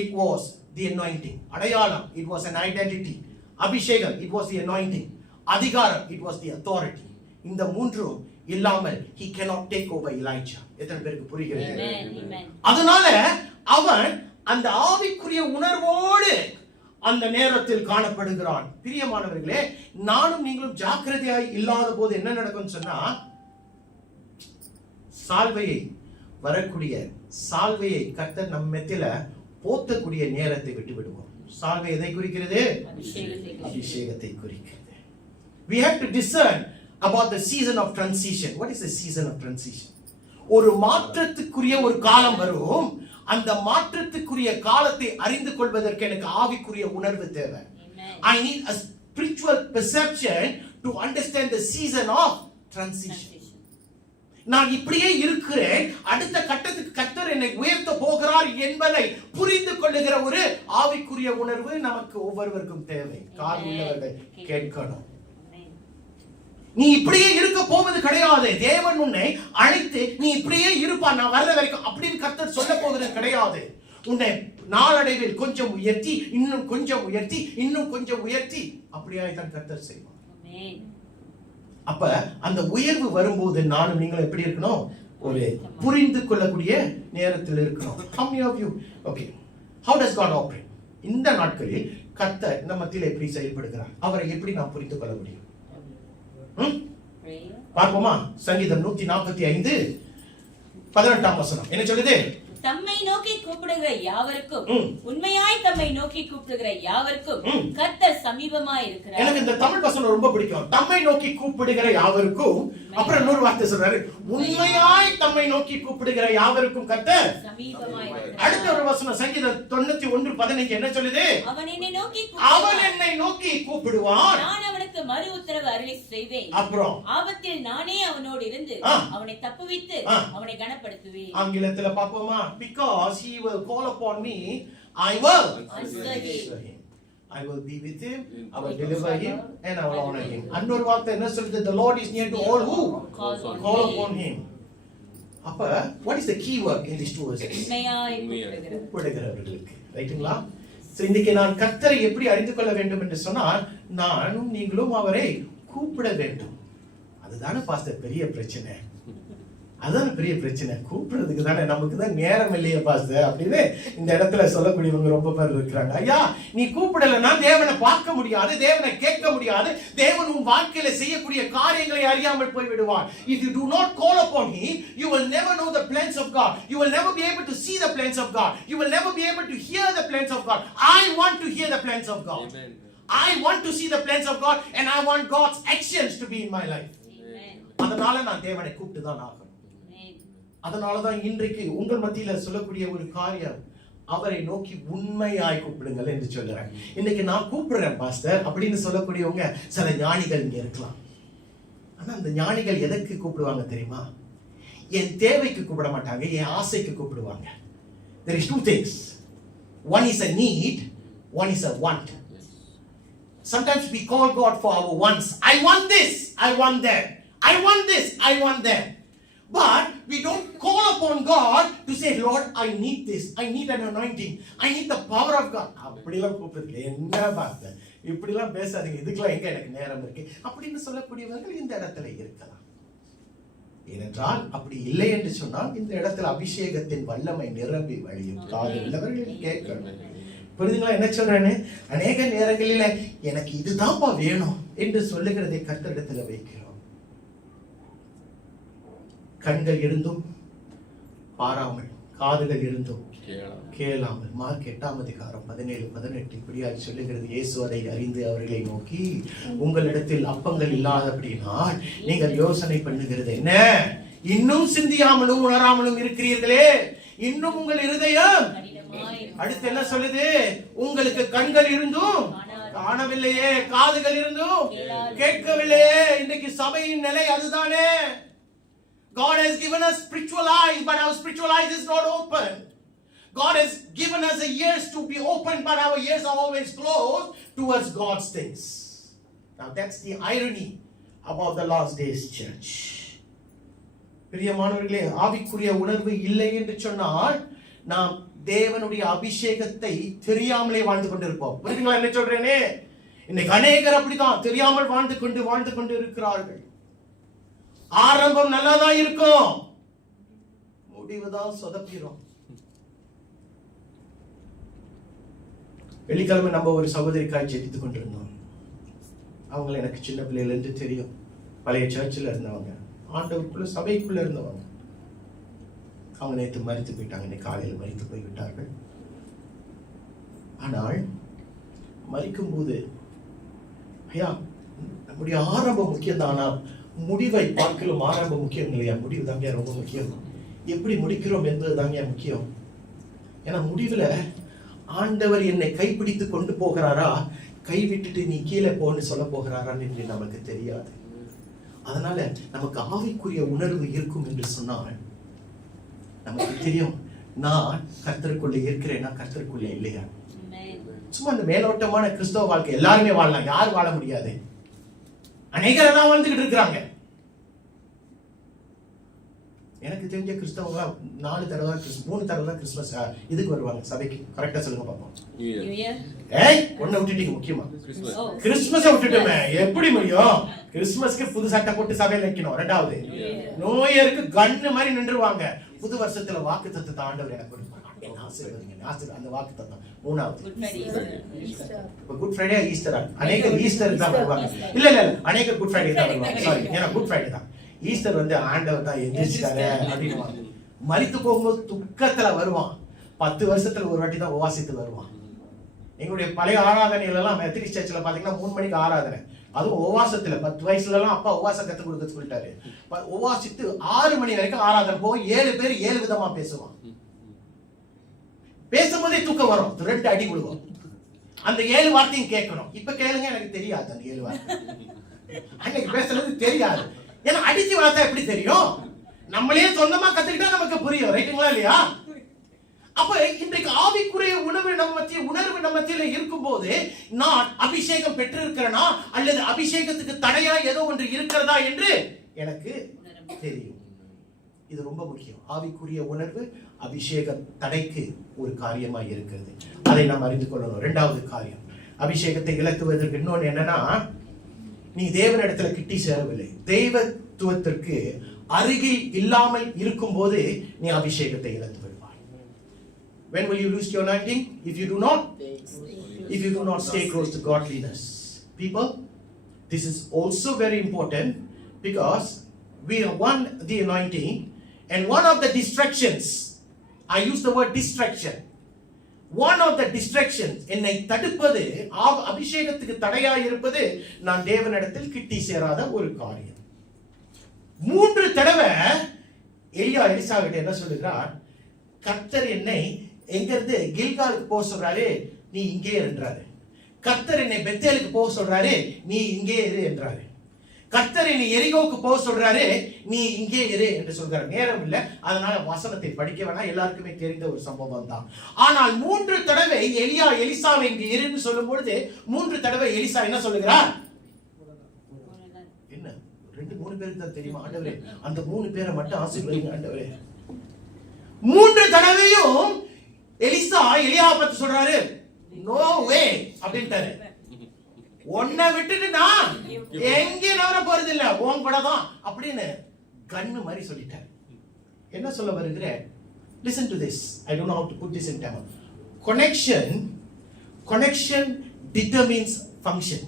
It was the anointing. அடையாளம், it was an identity. அபிஷேகம், it was the anointing. அதிகாரம், it was the authority. இந்த மூன்றும் இல்லாமல் he cannot take over Elijah. எத்தனை பேருக்கு புரிகிறது? அதனால அவன் அந்த ஆவிக்குரிய உணர்வோடு அந்த நேரத்தில் காணப்படுகிறான். பிரியமானவர்களே, நானும் நீங்களும் ஜாக்கிரதையாய் இல்லாத போது என்ன நடக்கும் சொன்னா, சால்வையை கர்த்தர் நம்ம மெத்தில போத்தக்கூடிய நேரத்தை விட்டு விடுவோம். சால்வை எதை குறிக்கிறது? அபிஷேகத்தை குறிக்கிறது. We have to discern about the season of transition. What is the season of transition? ஒரு மாற்றத்துக்குரிய ஒரு காலம் வரும். அந்த மாற்றத்துக்குரிய காலத்தை அறிந்து கொள்வதற்கு எனக்கு ஆவிக்குரிய உணர்வு தேவை. I need a spiritual perception to understand the season of transition. நான் இப்படியே இருக்கிறேன், அடுத்த கட்டத்துக்கு கர்த்தர் என்னை உயர்த்த போகிறார் என்பதை புரிந்து கொள்ளுகிற ஒரு ஆவிக்குரிய உணர்வு நமக்கு ஒவ்வொருவருக்கும் தேவை. காது உள்ளவர்கள் கேட்கணும். நீ இப்படியே இருக்க போவது கிடையாது. தேவன் உன்னை அழைத்து நீ இப்படியே இருப்பா நான் வர்ற வரைக்கும் அப்படின்னு கர்த்தர் சொல்ல போகிறது கிடையாது. உன்னை நாளடைவில் கொஞ்சம் உயர்த்தி, இன்னும் கொஞ்சம் உயர்த்தி, இன்னும் கொஞ்சம் உயர்த்தி, அப்படியாய்தான் கர்த்தர் செய்வார். அப்ப அந்த உயர்வு வரும்போது நானும் நீங்களும் எப்படி இருக்கணும்? ஒரு புரிந்து கொள்ளக்கூடிய நேரத்தில் இருக்கணும். How many of you? Okay. How does God operate? இந்த நாட்களில் கர்த்தர் நம்ம மத்தியில் எப்படி செயல்படுகிறார்? அவரை எப்படி நாம் புரிந்து கொள்ள முடியும்? பார்ப்போமா? சங்கீதம் 145 18ஆம் வசனம் என்ன சொல்லுது? தம்மை நோக்கி கூப்பிடுகிற யாவருக்கும், உண்மையாய் தம்மை நோக்கி கூப்பிடுகிற யாவருக்கும் கர்த்தர் சமீபமாய் இருக்கிறார். எனக்கு இந்த தமிழ் வசனம் ரொம்ப பிடிக்கும். தம்மை நோக்கி கூப்பிடுகிற யாவருக்கும், அப்புறம் இன்னொரு வார்த்தை சொல்றாரு, உண்மையாய் தம்மை நோக்கி கூப்பிடுகிற யாவருக்கும் கர்த்தர் சமீபமாய் இருக்கிறார். அடுத்த ஒரு வசனம் சங்கீதம் 91:15 என்ன சொல்லுது? அவன் என்னை நோக்கி கூப்பிடுவான், நான் அவனுக்கு மறு உத்தரவு அருளி செய்வேன். அப்புறம் ஆபத்தில் நானே அவனோடு இருந்து அவனை தப்புவித்து அவனை கனப்படுத்துவேன். ஆங்கிலத்துல பாப்போமா? Because he will call upon me, I will answer him. I will be with him, I will deliver him, and I will honor him. அன்னொரு வார்த்தை என்ன சொல்லுது? The Lord is near to all who call upon him. அப்ப what is the key word in these two verses? கூப்பிடுகிறவர்களுக்கு. ரைட்டுங்களா? So இன்னைக்கு நான் கர்த்தரை எப்படி அறிந்து கொள்ள வேண்டும் என்று சொன்னால், நானும் நீங்களும் அவரை கூப்பிட வேண்டும். அதுதானே பாஸ்டர் பெரிய பிரச்சனை. அதான் பெரிய பிரச்சனை. கூப்பிடுறதுக்கு தானே, நமக்கு தான் நேரம் இல்லையே பாஸ்டர் அப்படின்னு இந்த இடத்துல சொல்லக்கூடியவங்க ரொம்ப பேர் இருக்கிறாங்க. ஐயா, நீ கூப்பிடலைன்னா தேவனை பார்க்க முடியாது, தேவனை கேட்க முடியாது, தேவன் உன் வாழ்க்கையில செய்யக்கூடிய காரியங்களை அறியாமல் போய் விடுவார். If you do not call upon him, you will never know the plans of God. You will never be able to see the plans of God. You will never be able to hear the plans of God. I want to hear the plans of God. Amen. I want to see the plans of God, and I want God's actions to be in my life. அதனால நான் தேவனை கூப்பிட்டு தான் ஆகணும். அதனாலதான் இன்றைக்கு உங்கள் மத்தியில சொல்லக்கூடிய ஒரு காரியம், அவரை நோக்கி உண்மையாய் கூப்பிடுங்கள் என்று சொல்றேன். இன்னைக்கு நான் கூப்பிடுறேன் பாஸ்டர் அப்படின்னு சொல்லக்கூடியவங்க சில ஞானிகள் இங்க இருக்கலாம். ஆனா அந்த ஞானிகள் எதற்கு கூப்பிடுவாங்க தெரியுமா? என் தேவைக்கு கூப்பிட மாட்டாங்க, என் ஆசைக்கு கூப்பிடுவாங்க. There is two things. One is a need, one is a want. Sometimes we call God for our wants. I want this, I want that. I want this, I want that. But we don't call upon God to say, Lord, I need this. I need an anointing. I need the power of God. அப்படிலாம் கூப்பிடுறது என்ன பார்த்த, இப்படிலாம் பேசாதீங்க, இதுக்கெல்லாம் எங்க எனக்கு நேரம் இருக்கு அப்படின்னு சொல்லக்கூடியவர்கள் இந்த இடத்துல இருக்கலாம். ஏனென்றால் அப்படி இல்லை என்று சொன்னால் இந்த இடத்துல அபிஷேகத்தின் வல்லமை நிரம்பி வழியும். காது உள்ளவர்கள் கேட்கணும். புரியுதுங்களா என்ன சொல்றேன்னு? அநேக நேரங்களில எனக்கு இதுதான்ப்பா வேணும் என்று சொல்லுகிறதை கர்த்தரிடத்துல வைக்கிறோம். கண்கள் இருந்தும் பாராமல், காதுகள் இருந்தும் கேளாமல். மார்க் 8:17-18 இப்படியாக சொல்லுகிறது. இயேசு அதை அறிந்து அவர்களை நோக்கி, உங்களிடத்தில் அப்பங்கள் இல்லாதபடினால் நீங்கள் யோசனை பண்ணுகிறது என்ன? இன்னும் சிந்தியாமலும் உணராமலும் இருக்கிறீர்களே, இன்னும் உங்கள் இருதயம். அடுத்து என்ன சொல்லுது? உங்களுக்கு கண்கள் இருந்தும் காணவில்லையே, காதுகள் இருந்தும் கேட்கவில்லையே. இன்னைக்கு சபையின் நிலை அதுதானே. God has given us spiritual eyes, but our spiritual eyes is not open. God has given us the ears to be open, but our ears are always closed towards God's things. Now that's the irony about the last days church. பிரியமானவர்களே, ஆவிக்குரிய உணர்வு இல்லை என்று சொன்னால் நாம் தேவனுடைய அபிஷேகத்தை தெரியாமலே வாழ்ந்து கொண்டிருப்போம். புரியுதுங்களா என்ன சொல்றேனே? இன்னைக்கு அநேகர் அப்படிதான் தெரியாமல் வாழ்ந்து கொண்டு இருக்கிறார்கள். ஆரம்பம் நல்லாதான் இருக்கும், முடிவுதான் சொதப்பிரும். வெள்ளிக்கிழமை நம்ம ஒரு சகோதரிக்காய் ஜெபித்துக் கொண்டிருந்தோம். அவங்களை எனக்கு சின்ன பிள்ளையில இருந்து தெரியும். பழைய சர்ச்சில் இருந்தவங்க, ஆண்டவருக்குள்ள சபைக்குள்ள இருந்தவங்க. அவங்க நேற்று மரித்து போயிட்டாங்க, இன்னைக்கு காலையில் மரித்து போய்விட்டார்கள். ஆனால் மரிக்கும் போது ஐயா நம்முடைய ஆரம்பம் முக்கியம் தான், ஆனால் முடிவை பார்க்கலும் ஆரம்பம் முக்கியம் இல்லையா? முடிவு தாங்க ரொம்ப முக்கியம். எப்படி முடிக்கிறோம் என்பது தாங்க முக்கியம். ஏன்னா முடிவுல ஆண்டவர் என்னை கைப்பிடித்து கொண்டு போகிறாரா, கைவிட்டுட்டு நீ கீழே போன்னு சொல்ல போகிறாரான்னு என்று நமக்கு தெரியாது. அதனால நமக்கு ஆவிக்குரிய உணர்வு இருக்கும் என்று சொன்னால் நமக்கு தெரியும், நான் கர்த்தருக்குள்ள இருக்கிறேன்னா கர்த்தருக்குள்ள இல்லையா. சும்மா அந்த மேலோட்டமான கிறிஸ்தவ வாழ்க்கை எல்லாருமே வாழலாம், யார் வாழ முடியாது? அநேகர் தான் வாழ்ந்துகிட்டு இருக்கிறாங்க. எனக்கு தெரிஞ்ச கிறிஸ்தவங்க 3 தடவை தான் கிறிஸ்துமஸ் இதுக்கு வருவாங்க சபைக்கு. கரெக்டா சொல்லுங்க பாப்போம். ஒண்ணு விட்டுட்டீங்க, முக்கியமா கிறிஸ்துமஸ் விட்டுட்டோமே, எப்படி முடியும்? கிறிஸ்துமஸ்க்கு புது சட்டை போட்டு சபையில வைக்கணும். 2வது நியூ இயருக்கு கன்னு மாதிரி நின்றுவாங்க. புது வருஷத்துல வாக்கு தத்தத்தை ஆண்டவர் எனக்கு கொடுப்பாங்க, அந்த வாக்கு தத்தம். 3வது குட் ஃப்ரைடே, ஈஸ்டர். அநேக ஈஸ்டர் தான் வருவாங்க. இல்ல அநேக குட் ஃப்ரைடே தான் வருவாங்க. சாரி, ஏன்னா குட் ஃப்ரைடே தான். ஈஸ்டர் ஆண்டவர் தான் எந்திரிச்சிட்டாரு அப்படின்னு மரித்து போகும்போது துக்கத்துல வருவான். 10 வருஷத்துல ஒரு வாட்டி தான் உபாசித்து வருவான். எங்களுடைய பழைய ஆராதனைகள் எல்லாம் மெத்தடிஸ்ட் சர்ச்சில் பாத்தீங்கன்னா 3 மணிக்கு ஆராதனை, அதுவும் உபாசத்துல. 10 வயசுல எல்லாம் அப்பா உபாசம் கத்து கொடுக்க சொல்லிட்டாரு. உபாசித்து 6 மணி வரைக்கும் ஆராதனை போகும். 7 பேர் 7 விதமா பேசுவான். பேசும்போதே தூக்கம் வரும், 2 அடி விழுவோம். அந்த 7 வார்த்தையும் கேட்கணும். இப்ப கேளுங்க, எனக்கு தெரியாது அந்த 7 வார்த்தை. அன்னைக்கு பேசுறது தெரியாது. ஏன்னா அடிச்சு வளர்த்தா எப்படி தெரியும்? நம்மளே சொந்தமா கத்துக்கிட்டா நமக்கு புரியும். ரைட்டுங்களா இல்லையா? அப்ப இன்றைக்கு ஆவிக்குரிய உணர்வு நம்ம மத்தியில இருக்கும் போது நான் அபிஷேகம் பெற்று இருக்கிறேனா அல்லது அபிஷேகத்துக்கு தடையா ஏதோ ஒன்று இருக்கிறதா என்று எனக்கு தெரியும். இது ரொம்ப முக்கியம். ஆவிக்குரிய உணர்வு அபிஷேக தடைக்கு ஒரு காரியமாய் இருக்கிறது. அதை நாம் அறிந்து கொள்ளணும். 2வது காரியம், அபிஷேகத்தை இழக்குவதற்கு இன்னொன்று என்னன்னா, நீ தேவனிடத்துல கிட்டி சேரவில்லை. தெய்வத்துவத்திற்கு அருகில் இல்லாமல் இருக்கும் போது நீ அபிஷேகத்தை இழந்து விடுவாய். When will you lose your anointing? If you do not stay close to godliness. People, this is also very important because we have won the anointing, and one of the distractions, I use the word distraction. One of the distractions, என்னை தடுப்பது, அபிஷேகத்துக்கு தடையா இருப்பது, நான் தேவனிடத்தில் கிட்டி சேராத ஒரு காரியம். 3 தடவை எலிசா கிட்ட என்ன சொல்லுகிறார்? கர்த்தர் என்னை எங்க இருந்து கில்காலுக்கு போக சொல்றாரு, நீ இங்கே என்றாரு. கர்த்தர் என்னை பெத்தேலுக்கு போக சொல்றாரு, நீ இங்கே இரு என்றாரு. கர்த்தர் என்னை எரிகோவுக்கு போக சொல்றாரு, நீ இங்கே இரு என்று சொல்றாரு. நேரம் இல்லை, அதனால வசனத்தை படிக்க வேணாம், எல்லாருக்குமே தெரிந்த ஒரு சம்பவம் தான். ஆனால் 3 தடவை எலிசாவை இங்கே இருன்னு சொல்லும் பொழுது 3 தடவை எலிசா என்ன சொல்லுகிறார்? என்ன 2-3 பேருக்கு தான் தெரியுமா? ஆண்டவரே, அந்த 3 பேரை மட்டும் ஆசீர்வதிங்க ஆண்டவரே. 3 தடவையும் எலிசா எலியாவை பத்தி சொல்றாரு, நோ வே அப்படின்ட்டாரு. உன்னை விட்டுட்டு நான் எங்கே நவர போறது இல்ல, உன் கூட தான் அப்படின்னு கண்ணு மாதிரி சொல்லிட்டாரு. என்ன சொல்ல வருகிறேன்? listen to this, I don't know how to put this in Tamil. connection determines function.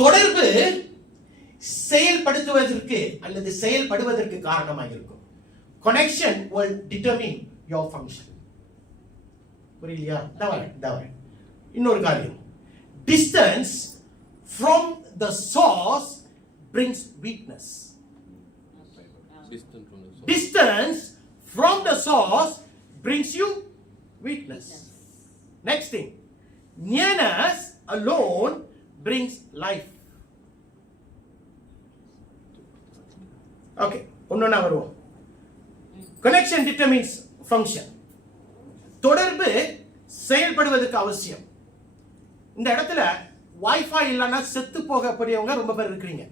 தொடர்பு செயல்படுத்துவதற்கு அல்லது செயல்படுவதற்கு காரணமாக இருக்கும். connection will determine your function. புரியலையா? தவறு. இன்னொரு காரியம், distance from the source brings weakness. Distance from the source brings you weakness. Next thing, nearness alone brings life. Okay, ஒன்னொன்னா வருவோம். Connection determines function. தொடர்பு செயல்படுவதற்கு அவசியம். இந்த இடத்துல வைஃபை இல்லைன்னா செத்து போகக்கூடியவங்க ரொம்ப பேர் இருக்கிறீங்க.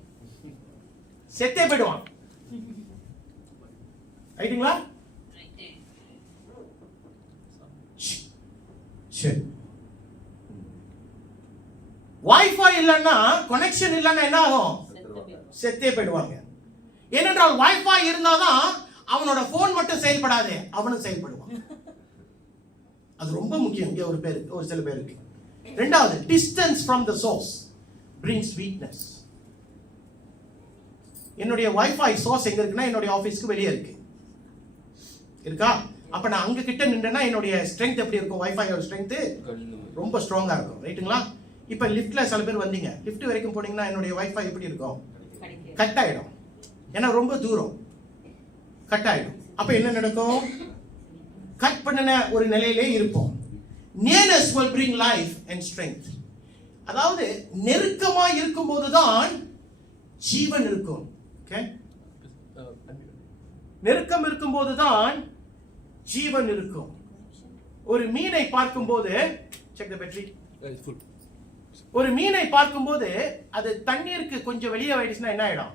செத்தே போயிடுவாங்க. ரைட்டுங்களா? சரி. வைஃபை இல்லைன்னா, கனெக்ஷன் இல்லைன்னா என்ன ஆகும்? செத்தே போயிடுவாங்க. ஏனென்றால் வைஃபை இருந்தாதான் அவனோட போன் மட்டும் செயல்படாது, அவனும் செயல்படுவான். அது ரொம்ப முக்கியம். இங்க ஒரு சில பேருக்கு. இரண்டாவது, distance from the source brings weakness. என்னுடைய வைஃபை சோர்ஸ் எங்க இருக்குன்னா என்னுடைய ஆபீஸ்க்கு வெளியே இருக்கு. இருக்கா? அப்ப நான் அங்க கிட்ட நின்றேன்னா என்னுடைய ஸ்ட்ரெngth எப்படி இருக்கும்? வைஃபையோட ஸ்ட்ரெngth ரொம்ப ஸ்ட்ராங்கா இருக்கும். ரைட்டுங்களா? இப்ப லிஃப்ட்ல சில பேர் வந்தீங்க, லிஃப்ட் வரைக்கும் போனீங்கன்னா என்னுடைய வைஃபை எப்படி இருக்கும்? கட் ஆயிடும். ஏன்னா ரொம்ப தூரம் கட் ஆயிடும். அப்ப என்ன நடக்கும்? கட் பண்ணின ஒரு நிலையிலே இருப்போம். Nearness will bring life and strength. அதாவது நெருக்கமா இருக்கும்போது தான் ஜீவன் இருக்கும். ஓகே? நெருக்கம் இருக்கும்போது தான் ஜீவன் இருக்கும். ஒரு மீனை பார்க்கும்போது, check the battery. ஒரு மீனை பார்க்கும்போது அது தண்ணீருக்கு கொஞ்சம் வெளியே ஆயிடுச்சுன்னா என்ன ஆயிடும்?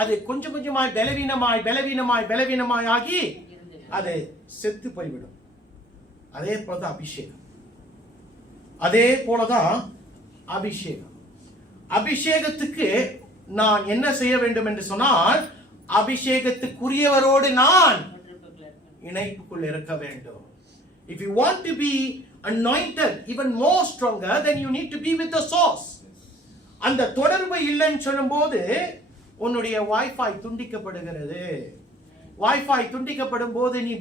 அது கொஞ்சம் கொஞ்சமாய் பலவீனமாய் ஆகி அது செத்து போய்விடும். அதே போலதான் அபிஷேகம். அபிஷேகத்துக்கு நான் என்ன செய்ய வேண்டும் என்று சொன்னால், அபிஷேகத்துக்குரியவரோடு நான் இணைப்புக்குள் இருக்க வேண்டும். If you want to be anointed even more stronger, then you need to be with the source. அந்த தொடர்பு இல்லைன்னு சொல்லும்போது உன்னுடைய வைஃபை துண்டிக்கப்படுகிறது. வைஃபை துண்டிக்கப்படும் போது நீ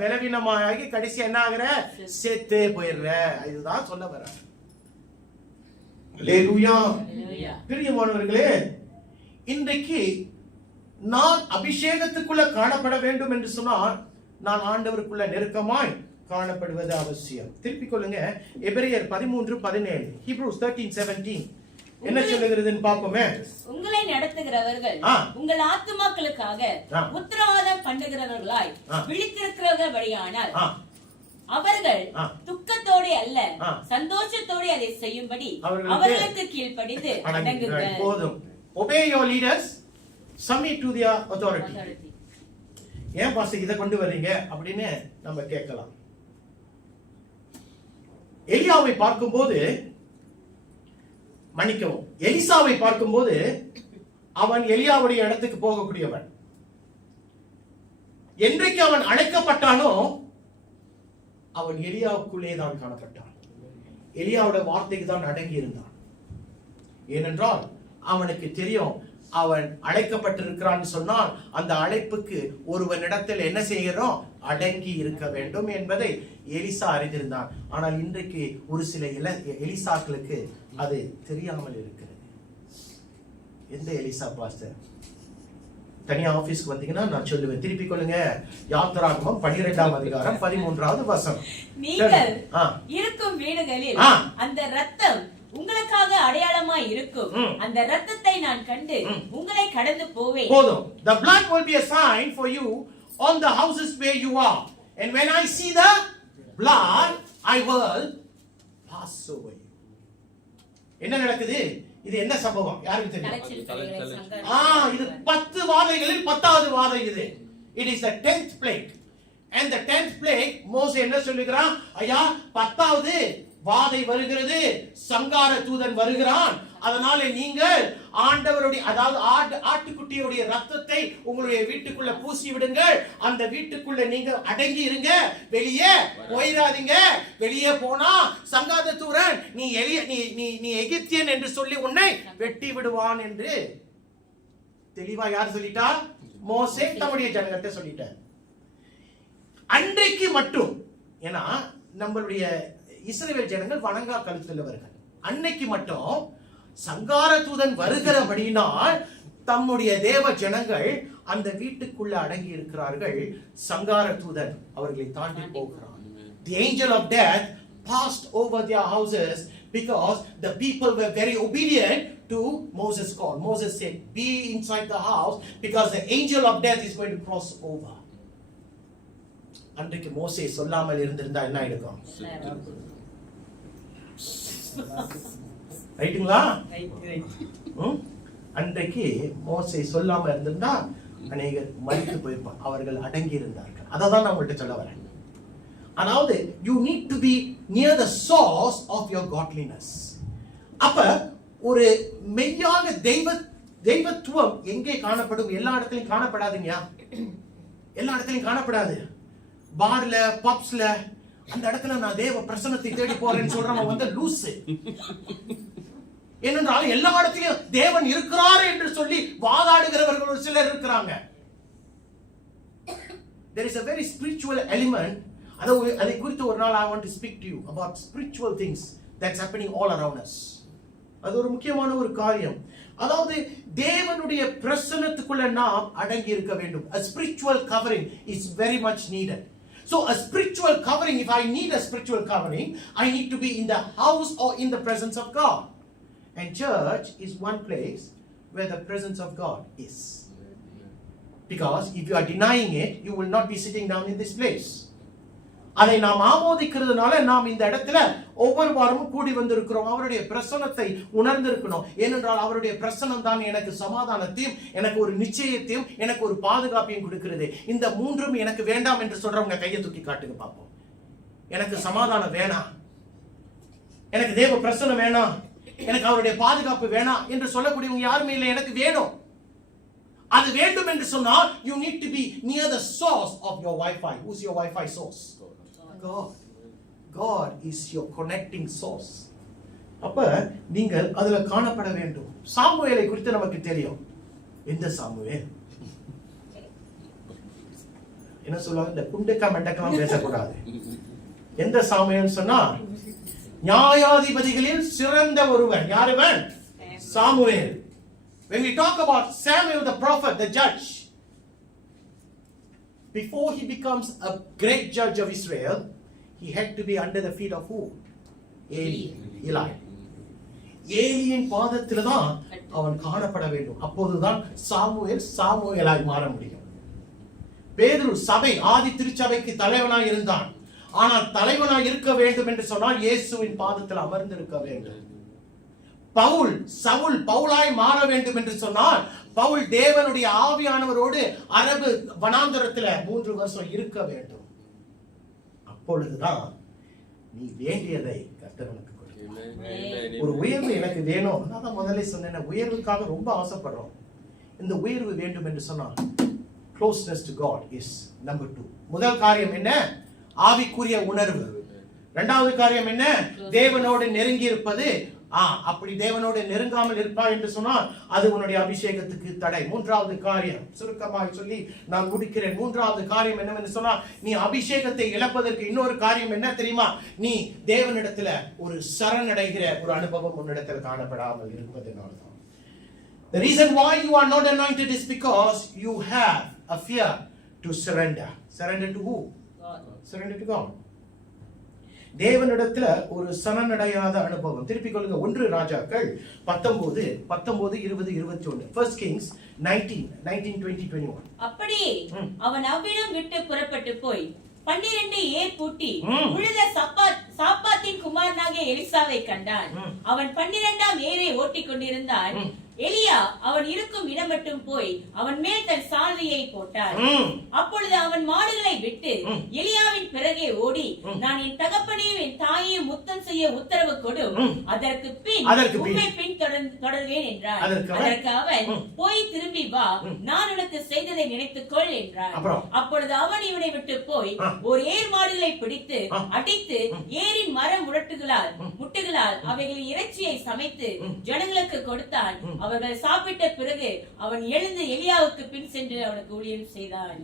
பலவீனமாயாகி கடைசி என்ன ஆகிற? செத்தே போயிடுற. இதுதான் சொல்ல வர. அல்லேலூயா. பிரியமானவர்களே, இன்றைக்கு நான் அபிஷேகத்துக்குள்ள காணப்பட வேண்டும் என்று சொன்னால் நான் ஆண்டவருக்குள்ள நெருக்கமாய் காணப்படுவது அவசியம். திருப்பிக் கொள்ளுங்க, எபிரேயர் 13:17, Hebrews 13:17 என்ன சொல்லுகிறதுன்னு பாப்போமே. உங்களை நடத்துகிறவர்கள் உங்கள் ஆத்துமாக்களுக்காக உத்தரவாதம் பண்ணுகிறவர்களாய் விழித்திருக்கிறவர்களானால் அவர்கள் துக்கத்தோடு அல்ல சந்தோஷத்தோடு அதை செய்யும்படி அவர்களுக்கு கீழ்ப்படிந்து அடங்குங்கள். போதும். Obey your leaders, submit to their authority. ஏன் பாஸ்டர் இதை கொண்டு வர்றீங்க அப்படின்னு நம்ம கேட்கலாம். எலியாவை பார்க்கும்போது, மன்னிக்கவும், எலிசாவை பார்க்கும்போது அவன் எலியாவுடைய இடத்துக்கு போகக்கூடியவன். என்றைக்கு அவன் அழைக்கப்பட்டானோ அவன் எலியாவுக்குள்ளே தான் காணப்பட்டான். எலியாவோட வார்த்தைக்கு தான் அடங்கி இருந்தான். ஏனென்றால் அவனுக்கு தெரியும், அவன் அழைக்கப்பட்டிருக்கிறான்னு சொன்னால் அந்த அழைப்புக்கு ஒருவனிடத்தில் என்ன செய்கிறோம்? அடங்கி இருக்க வேண்டும் என்பதை எலிசா அறிந்திருந்தான். ஆனால் இன்றைக்கு ஒரு சில எலிசாக்களுக்கு அது தெரியாமல் இருக்கிறது. எந்த எலிசா பாஸ்டர்? தனியா ஆபீஸ்க்கு வந்தீங்கன்னா நான் சொல்லுவேன், திருப்பி கொள்ளுங்க. யாத்திராகமம் 12ஆம் அதிகாரம் 13வது வசனம். நீங்கள் இருக்கும் வீடுகளில் அந்த இரத்தம் உங்களுக்காக அடையாளமாய் இருக்கும். அந்த இரத்தத்தை நான் கண்டு உங்களை கடந்து போவேன். போதும். The blood will be a sign for you on the houses where you are. And when I see the blood, I will pass over you. என்ன நடக்குது? இது என்ன சம்பவம்? யாருக்கு தெரியும்? இது 10 வாதைகளில் 10வது வாதை இது. It is the 10th plague. And the 10th plague, மோசே என்ன சொல்லுகிறான்? ஐயா 10வது வாதை வருகிறது, சங்கார தூதன் வருகிறான். அதனால நீங்கள் ஆண்டவருடைய, அதாவது ஆட்டுக்குட்டியுடைய ரத்தத்தை உங்களுடைய வீட்டுக்குள்ள பூசி விடுங்கள். அந்த வீட்டுக்குள்ள நீங்க அடங்கி இருங்க, வெளியே போயிடாதீங்க. வெளியே போனா சங்கார தூதன் நீ எகிப்தியன் என்று சொல்லி உன்னை வெட்டி விடுவான் என்று தெளிவா யார் சொல்லிட்டா? மோசே தம்முடைய ஜனங்கள்ட்ட சொல்லிட்டார். அன்றைக்கு மட்டும், ஏன்னா நம்மளுடைய இஸ்ரவேல் ஜனங்கள் வணங்கா கழுத்துள்ளவர்கள். அன்னைக்கு மட்டும் சங்கார தூதன் வருகிறபடினால் தம்முடைய தேவ ஜனங்கள் அந்த வீட்டுக்குள்ள அடங்கி இருக்கிறார்கள். சங்கார தூதன் அவர்களை தாண்டி போகிறான். The angel of death passed over their houses because the people were very obedient to Moses' call. Moses said, be inside the house because the angel of death is going to cross over. அன்றைக்கு மோசே சொல்லாமல் இருந்திருந்தா என்ன ஆயிடும்? ரைட்டுங்களா? அன்றைக்கு மோசே சொல்லாம இருந்திருந்தா அநேகர் மரித்து போயிருப்பார். அவர்கள் அடங்கி இருந்தார்கள். அததான் நான் உங்கள்கிட்ட சொல்ல வரேன். அதாவது you need to be near the source of your godliness. அப்ப ஒரு மெய்யான தெய்வத்துவம் எங்கே காணப்படும்? எல்லா இடத்துலயும் காணப்படாதுங்க. எல்லா இடத்துலயும் காணப்படாது. பார்ல, பப்ஸ்ல, அந்த இடத்துல நான் தேவ பிரசன்னத்தை தேடி போறேன்னு சொல்றவங்க வந்து லூசு. ஏனென்றால் எல்லா இடத்திலும் தேவன் இருக்கிறார் என்று சொல்லி வாதாடுகிறவர்கள் ஒரு சிலர் இருக்கிறாங்க. There is a very spiritual element. அதை குறித்து ஒரு நாள் I want to speak to you about spiritual things that's happening all around us. அது ஒரு முக்கியமான ஒரு காரியம். அதாவது தேவனுடைய பிரசன்னத்துக்குள்ள நாம் அடங்கி இருக்க வேண்டும். A spiritual covering is very much needed. So a spiritual covering, if I need a spiritual covering, I need to be in the house or in the presence of God. And church is one place where the presence of God is. Because if you are denying it, you will not be sitting down in this place. அதை நாம் ஆமோதிக்கிறதுனால நாம் இந்த இடத்துல ஒவ்வொரு வாரமும் கூடி வந்திருக்கிறோம். அவருடைய பிரசன்னத்தை உணர்ந்திருக்கணும். ஏனென்றால் அவருடைய பிரசன்னம் தான் எனக்கு சமாதானத்தையும், எனக்கு ஒரு நிச்சயத்தையும், எனக்கு ஒரு பாதுகாப்பையும் கொடுக்கிறது. இந்த மூன்றும் எனக்கு வேண்டாம் என்று சொல்றவங்க கையை தூக்கி காட்டுங்க பார்ப்போம். எனக்கு சமாதானம் வேணாம், எனக்கு தேவ பிரசன்னம் வேணாம், எனக்கு அவருடைய பாதுகாப்பு வேணாம் என்று சொல்லக்கூடியவங்க யாருமே இல்லை. எனக்கு வேணும். அது வேண்டும் என்று சொன்னால் you need to be near the source of your Wi-Fi. Who's your Wi-Fi source? God. God is your connecting source. அப்ப நீங்கள் அதுல காணப்பட வேண்டும். சாமுவேலை குறித்து நமக்கு தெரியும். எந்த சாமுவேல்? என்ன சொல்லுவாங்க? இந்த குண்டக்க மண்டக்கெல்லாம் பேசக்கூடாது. எந்த சாமுவேல் சொன்னா நியாயாதிபதிகளில் சிறந்த ஒருவன். யாருவன்? Samuel. When we talk about Samuel the prophet, the judge, before he becomes a great judge of Israel, he had to be under the feet of who? Eli. ஏலியின் பாதத்தில தான் அவன் காணப்பட வேண்டும். அப்போதுதான் சாமுவேல் சாமுவேலாய் மாற முடியும். பேதுரு சபை ஆதி திருச்சபைக்கு தலைவனாய் இருந்தான். ஆனால் தலைவனாய் இருக்க வேண்டும் என்று சொன்னால் இயேசுவின் பாதத்தில் அமர்ந்திருக்க வேண்டும். சவுல் பவுலாய் மாற வேண்டும் என்று சொன்னால் பவுல் தேவனுடைய ஆவியானவரோடு அரபு வனாந்தரத்தில் 3 வருஷம் இருக்க வேண்டும். அப்பொழுதுதான் நீ வேண்டியதை கர்த்தர் உனக்கு கொடுப்பார். ஒரு உயர்வு எனக்கு வேணும். நான் முதல்ல சொன்னேன், உயர்வுக்காக ரொம்ப ஆசைப்படுறோம். இந்த உயர்வு வேண்டும் என்று சொன்னால் closeness to God is number 2. முதல் காரியம் என்ன? ஆவிக்குரிய உணர்வு. இரண்டாவது காரியம் என்ன? தேவனோடு நெருங்கி இருப்பது. அப்படி தேவனோடு நெருங்காமல் இருப்பாய் என்று சொன்னால் அது உன்னுடைய அபிஷேகத்துக்கு தடை. மூன்றாவது காரியம் சுருக்கமாய் சொல்லி நான் முடிக்கிறேன். மூன்றாவது காரியம் என்னவென்று சொன்னால் நீ அபிஷேகத்தை இழப்பதற்கு இன்னொரு காரியம் என்ன தெரியுமா? நீ தேவனிடத்துல ஒரு சரணடைகிற ஒரு அனுபவம் உன்னிடத்தில் காணப்படாமல் இருப்பதனால்தான். The reason why you are not anointed is because you have a fear to surrender. Surrender to who? God. Surrender to God. தேவனிடத்துல ஒரு சரணடையாத அனுபவம். திருப்பிக் கொள்ளுங்க 1 ராஜாக்கள் 19 20 21. First Kings 19 20 21. அப்படியே அவன் அவ்விடம் விட்டு புறப்பட்டு போய் 12 ஏர் பூட்டி உழுத சாப்பாத்தின் குமாரனாகிய எலிசாவை கண்டான். அவன் 12ஆம் ஏரை ஓட்டிக் கொண்டிருந்தான். எலியா அவன் இருக்கும் இடம் மட்டும் போய் அவன் மேல் தன் சால்வையை போட்டான். அப்பொழுது அவன் மாடுகளை விட்டு எலியாவின் பிறகே ஓடி, நான் என் தகப்பனையும் என் தாயையும் முத்தம் செய்ய உத்தரவு கொடும், அதற்கு பின் உம்மை பின் தொடர்வேன் என்றான். அதற்கு அவன், போய் திரும்பி வா, நான் உனக்கு செய்ததை நினைத்துக்கொள் என்றான். அப்பொழுது அவன் இவனை விட்டு போய் ஒரு ஏர் மாடுகளை பிடித்து அடித்து ஏரின் மர முட்டுகளால் அவைகளின் இறைச்சியை சமைத்து ஜனங்களுக்கு கொடுத்தான். அவர்கள் சாப்பிட்ட பிறகு அவன் எழுந்து எலியாவுக்கு பின் சென்று அவனுக்கு ஊழியம் செய்தான்.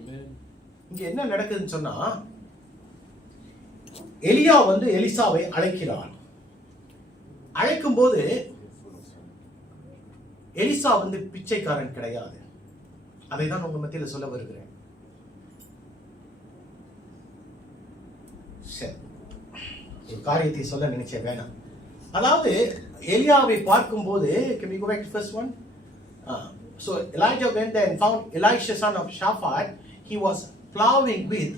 இங்க என்ன நடக்குதுன்னு சொன்னா, எலியா எலிசாவை அழைக்கிறான். அழைக்கும் போது எலிசா பிச்சைக்காரன் கிடையாது. அதை தான் உங்க மத்தியில சொல்ல வருகிறேன். ஒரு காரியத்தை சொல்ல நினைச்சேன், வேணாம். அதாவது எலியாவை பார்க்கும்போது, can we go back to first one? So Elijah went there and found Elisha son of Shaphat. He was plowing with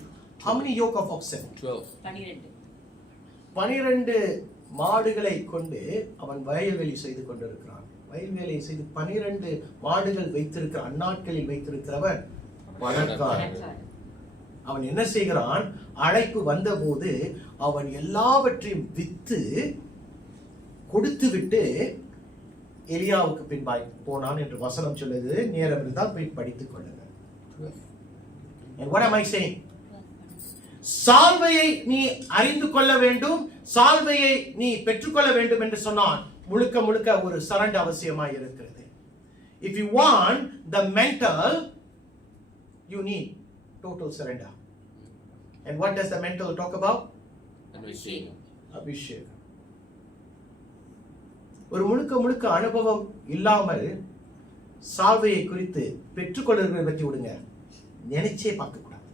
how many yoke of oxen? 12 மாடுகளை கொண்டு அவன் வயல்வெளி செய்து கொண்டிருக்கிறான். வயல்வேலை செய்து 12 மாடுகள் வைத்திருக்கிற அந்நாட்களில் வைத்திருக்கிறவன் பணக்காரன். அவன் என்ன செய்கிறான்? அழைப்பு வந்தபோது அவன் எல்லாவற்றையும் வித்து கொடுத்து விட்டு எலியாவுக்கு பின்பாய் போனான் என்று வசனம் சொல்லுது. நேரம் இருந்தால் போய் படித்துக் கொள்ளுங்கள். And what am I saying? சால்வையை நீ அறிந்து கொள்ள வேண்டும், சால்வையை நீ பெற்றுக்கொள்ள வேண்டும் என்று சொன்னால் முழுக்க முழுக்க ஒரு சரண்டர் அவசியமாய் இருக்கிறது. If you want the mental, you need total surrender. And what does the mental talk about? Abhishek. ஒரு முழுக்க முழுக்க அனுபவம் இல்லாமல் சால்வையை குறித்து பெற்றுக்கொள்ளுவதை பற்றி விடுங்க, நினைச்சே பார்க்க கூடாது.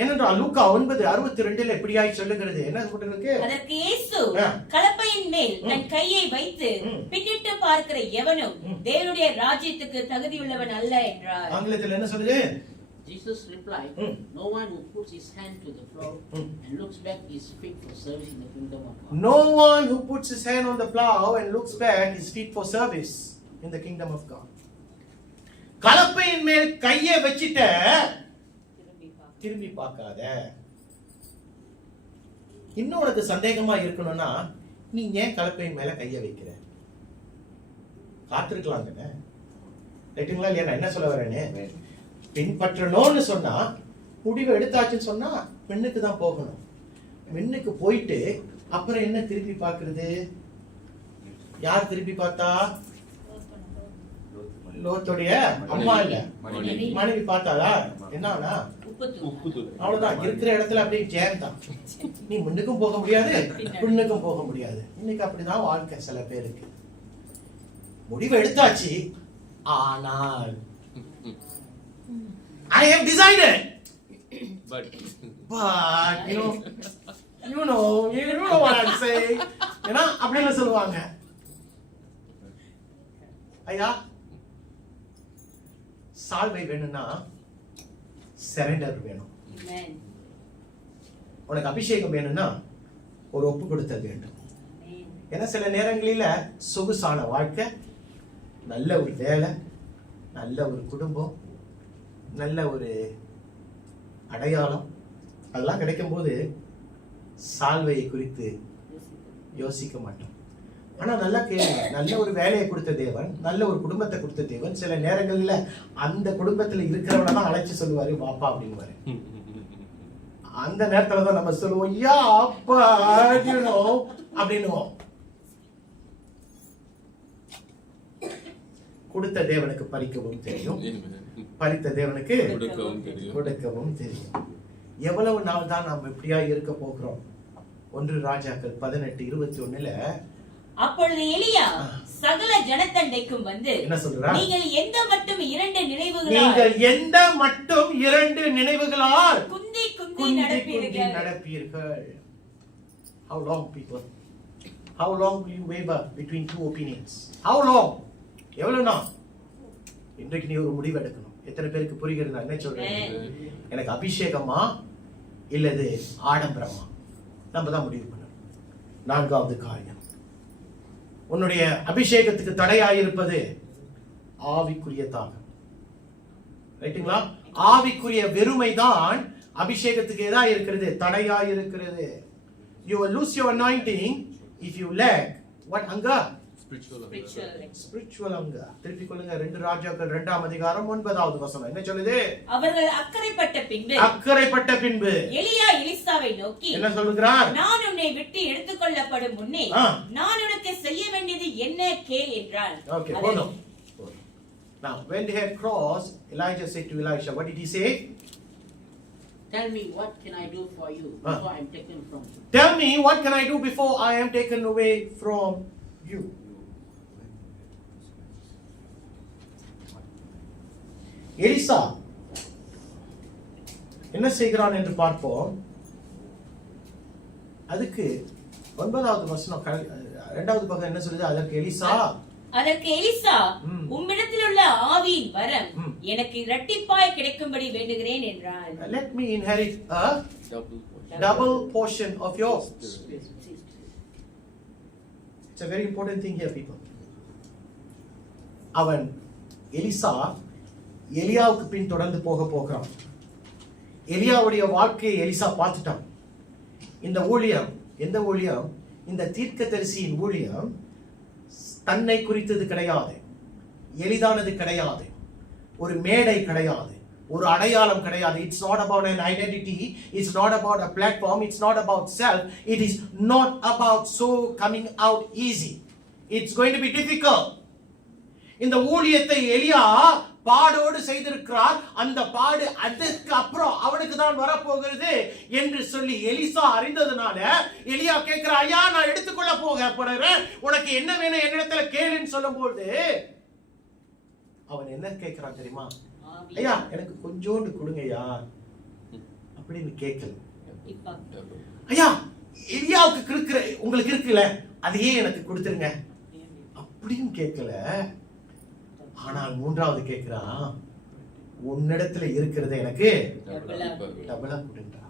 ஏனென்றால் லூக்கா 9:62 எப்படியாய் சொல்லுகிறது? என்ன சொல்லிருக்கு? அதற்கு இயேசு, கலப்பையின் மேல் தன் கையை வைத்து பின்னிட்டு பார்க்கிற எவனும் தேவனுடைய ராஜ்யத்துக்கு தகுதியுள்ளவன் அல்ல என்றார். ஆங்கிலத்தில் என்ன சொல்லுது? Jesus replied, no one who puts his hand to the plow and looks back is fit for service in the kingdom of God. No one who puts his hand on the plow and looks back is fit for service in the kingdom of God. கலப்பையின் மேல் கையை வச்சிட்ட திரும்பி பார்க்காத. இன்னும் உனக்கு சந்தேகமா இருக்கணும்னா, நீ ஏன் கலப்பையின் மேல கையை வைக்கிற? காத்திருக்கலாங்க. ரைட்டுங்களா இல்லையா? நான் என்ன சொல்ல வரேன்னு, பின்பற்றணும்னு சொன்னா, முடிவு எடுத்தாச்சுன்னு சொன்னா பெண்ணுக்கு தான் போகணும். பெண்ணுக்கு போயிட்டு அப்புறம் என்ன திருப்பி பார்க்கிறது? யார் திருப்பி பார்த்தா? லோத்துடைய அம்மா இல்ல, மனைவி பார்த்தாளா? என்னன்னா அவ்வளவுதான், இருக்கிற இடத்துல அப்படியே ஜெயந்தான். நீ முன்னுக்கும் போக முடியாது, பின்னுக்கும் போக முடியாது. இன்னைக்கு அப்படிதான் வாழ்க்கை சில பேருக்கு. முடிவு எடுத்தாச்சு, ஆனால் I have decided, but you know what I'm saying. ஏன்னா அப்படின்னு சொல்லுவாங்க. ஐயா, சால்வை வேணும்னா சரண்டர் வேணும். உனக்கு அபிஷேகம் வேணும்னா ஒரு ஒப்பு கொடுத்தல் வேண்டும். ஏன்னா சில நேரங்களில சொகுசான வாழ்க்கை, நல்ல ஒரு வேலை, நல்ல ஒரு குடும்பம், நல்ல ஒரு அடையாளம், அதெல்லாம் கிடைக்கும் போது சால்வையை குறித்து யோசிக்க மாட்டோம். ஆனா நல்லா கேளுங்க, நல்ல ஒரு வேலையை கொடுத்த தேவன், நல்ல ஒரு குடும்பத்தை கொடுத்த தேவன் சில நேரங்கள்ல அந்த குடும்பத்துல இருக்கிறவன தான் அழைச்சு சொல்லுவாரு, வாப்பா அப்படின்னுவாரு. அந்த நேரத்துல தான் நம்ம சொல்லுவோம், யா அப்பா அப்படின்னுவோம். கொடுத்த தேவனுக்கு பறிக்கவும் தெரியும், பறித்த தேவனுக்கு கொடுக்கவும் தெரியும். எவ்வளவு நாள் தான் நாம் இப்படியா இருக்க போகிறோம்? 1 ராஜாக்கள் 18:21. அப்பொழுது எலியா சகல ஜனத்தண்டைக்கும் வந்து என்ன சொல்றார்? நீங்கள் எந்த மட்டும் 2 நினைவுகளால் நீங்கள் எந்த மட்டும் 2 நினைவுகளால் குந்தி குந்தி குந்தி நடப்பீர்கள். நடப்பீர்கள். How long, people? How long will you waver between 2 opinions? How long? எவ்வளவு நாள்? இன்றைக்கு நீ ஒரு முடிவு எடுக்கணும். எத்தனை பேருக்கு புரிகிறது நான் என்ன சொல்றேன்? எனக்கு அபிஷேகமா இல்லது ஆடம்பரமா? நம்ம தான் முடிவு பண்ணணும். 4வது காரியம், உன்னுடைய அபிஷேகத்துக்கு தடையாயிருப்பது ஆவிக்குரிய தாகம். ரைட்டுங்களா? ஆவிக்குரிய வெறுமைதான் அபிஷேகத்துக்கு எதா இருக்கிறது? தடையாயிருக்கிறது. You will lose your anointing if you lack what hunger? Spiritual hunger. திருப்பி கொள்ளுங்க. 2 ராஜாக்கள் 2ஆம் அதிகாரம் 9வது வசனம் என்ன சொல்லுது? அவர்கள் அக்கறைப்பட்ட பின்பு எலியா எலிசாவை நோக்கி என்ன சொல்லுகிறார்? நான் உன்னை விட்டு எடுத்துக்கொள்ளப்படும் முன்னே நான் உனக்கு செய்ய வேண்டியது என்ன கேள் என்றான். Okay, போதும். Now when they had crossed, Elijah said to Elisha, what did he say? Tell me, what can I do for you before I am taken from you? Tell me, what can I do before I am taken away from you? Elisha என்ன செய்கிறான் என்று பார்ப்போம். அதுக்கு 9வது வசனம் 2வது பக்கம் என்ன சொல்லுது? அதற்கு எலிசா உம்மிடத்தில் உள்ள ஆவியின் வரம் எனக்கு இரட்டிப்பாய் கிடைக்கும்படி வேண்டுகிறேன் என்றான். Let me inherit a double portion of yours. It's a very important thing here, people. அவன் எலிசா எலியாவுக்கு பின் தொடர்ந்து போகிறான். எலியாவுடைய வாழ்க்கையை எலிசா பார்த்துட்டான். இந்த ஊழியம், எந்த ஊழியம்? இந்த தீர்க்கதரிசியின் ஊழியம் தன்னை குறித்தது கிடையாது, எளிதானது கிடையாது, ஒரு மேடை கிடையாது, ஒரு அடையாளம் கிடையாது. It's not about an identity, it's not about a platform, it's not about self, it is not about so coming out easy. It's going to be difficult. இந்த ஊழியத்தை எலியா பாடோடு செய்திருக்கிறார். அந்த பாடு அதற்கு அப்புறம் அவனுக்கு தான் வரப்போகிறது என்று சொல்லி எலிசா அறிந்ததுனால எலியா கேட்கிறார், ஐயா நான் எடுத்துக்கொள்ள போகிறேன், உனக்கு என்ன வேணும் என்னிடத்துல கேளுன்னு சொல்லும்போது அவன் என்ன கேட்கிறான் தெரியுமா? ஐயா எனக்கு கொஞ்சோண்டு கொடுங்கய்யா அப்படின்னு கேட்கல. ஐயா எலியாவுக்கு இருக்கிற உங்களுக்கு இருக்குல்ல அதையே எனக்கு கொடுத்துருங்க அப்படின்னு கேட்கல. ஆனால் 3வது கேட்கிறான், உன்னிடத்துல இருக்கிறத எனக்கு டபுளா கொடுங்கா.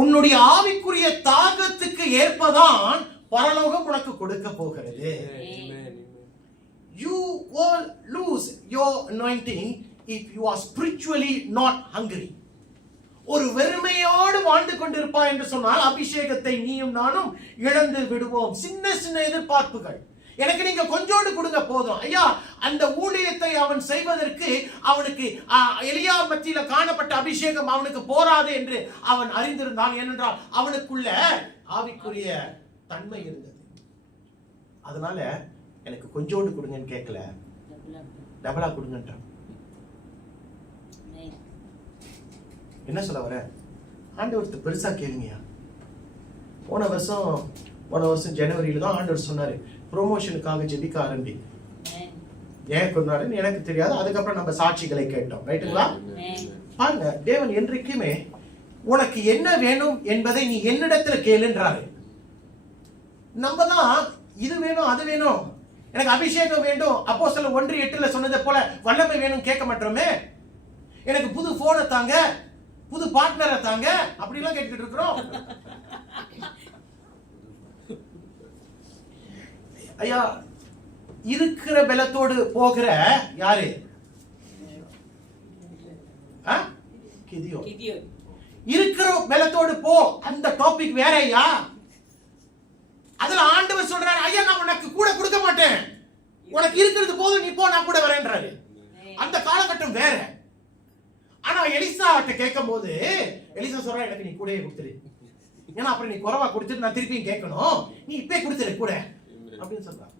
உன்னுடைய ஆவிக்குரிய தாகத்துக்கு ஏற்பதான் பரலோகம் உனக்கு கொடுக்க போகிறது. You will lose your anointing if you are spiritually not hungry. ஒரு வெறுமையோடு வாழ்ந்து கொண்டிருப்பாய் என்று சொன்னால் அபிஷேகத்தை நீயும் நானும் இழந்து விடுவோம். சின்ன சின்ன எதிர்பார்ப்புகள், எனக்கு நீங்க கொஞ்சோண்டு கொடுங்க போதும். ஐயா அந்த ஊழியத்தை அவன் செய்வதற்கு அவனுக்கு எலியா மத்தியில காணப்பட்ட அபிஷேகம் அவனுக்கு போராது என்று அவன் அறிந்திருந்தான். ஏனென்றால் அவனுக்குள்ள ஆவிக்குரிய தன்மை இருந்தது. அதனால எனக்கு கொஞ்சோண்டு கொடுங்கன்னு கேட்கல, டபுளா கொடுங்கன்றான். என்ன சொல்ல வர? ஆண்டவர்கிட்ட பெருசா கேளுங்கயா. போன வருஷம் ஜனவரியில தான் ஆண்டவர் சொன்னாரு, ப்ரொமோஷனுக்காக ஜெபிக்க ஆரம்பி. ஏன் கொண்டாருன்னு எனக்கு தெரியாது. அதுக்கப்புறம் நம்ம சாட்சிகளை கேட்டோம். ரைட்டுங்களா? பாருங்க, தேவன் என்றைக்குமே உனக்கு என்ன வேணும் என்பதை நீ என்னிடத்துல கேளுன்றாரு. நம்ம தான் இது வேணும் அது வேணும், எனக்கு அபிஷேகம் வேண்டும், அப்போஸ்தலர் 1:8 சொன்னதை போல வல்லமை வேணும் கேட்க மாட்டோமே. எனக்கு புது போனை தாங்க, புது பார்ட்னரை தாங்க அப்படிலாம் கேட்டுக்கிட்டு இருக்கிறோம். ஐயா இருக்கிற பலத்தோடு போகிற யாரு? கிதியோன். இருக்கிற பலத்தோடு போ, அந்த டாபிக் வேற. ஐயா அதுல ஆண்டவர் சொல்றாரு, ஐயா நான் உனக்கு கூட கொடுக்க மாட்டேன், உனக்கு இருக்கிறது போதும், நீ போ, நான் கூட வரேன்றாரு. அந்த காலகட்டம் வேற. ஆனா எலிசா கிட்ட கேட்கும் போது எலிசா சொல்றா, எனக்கு நீ கூடயே கொடுத்துரு, ஏன்னா அப்புறம் நீ குறைவா கொடுத்துட்டு நான் திருப்பியும் கேட்கணும், நீ இப்பே கொடுத்துரு கூட அப்படின்னு சொல்றான்.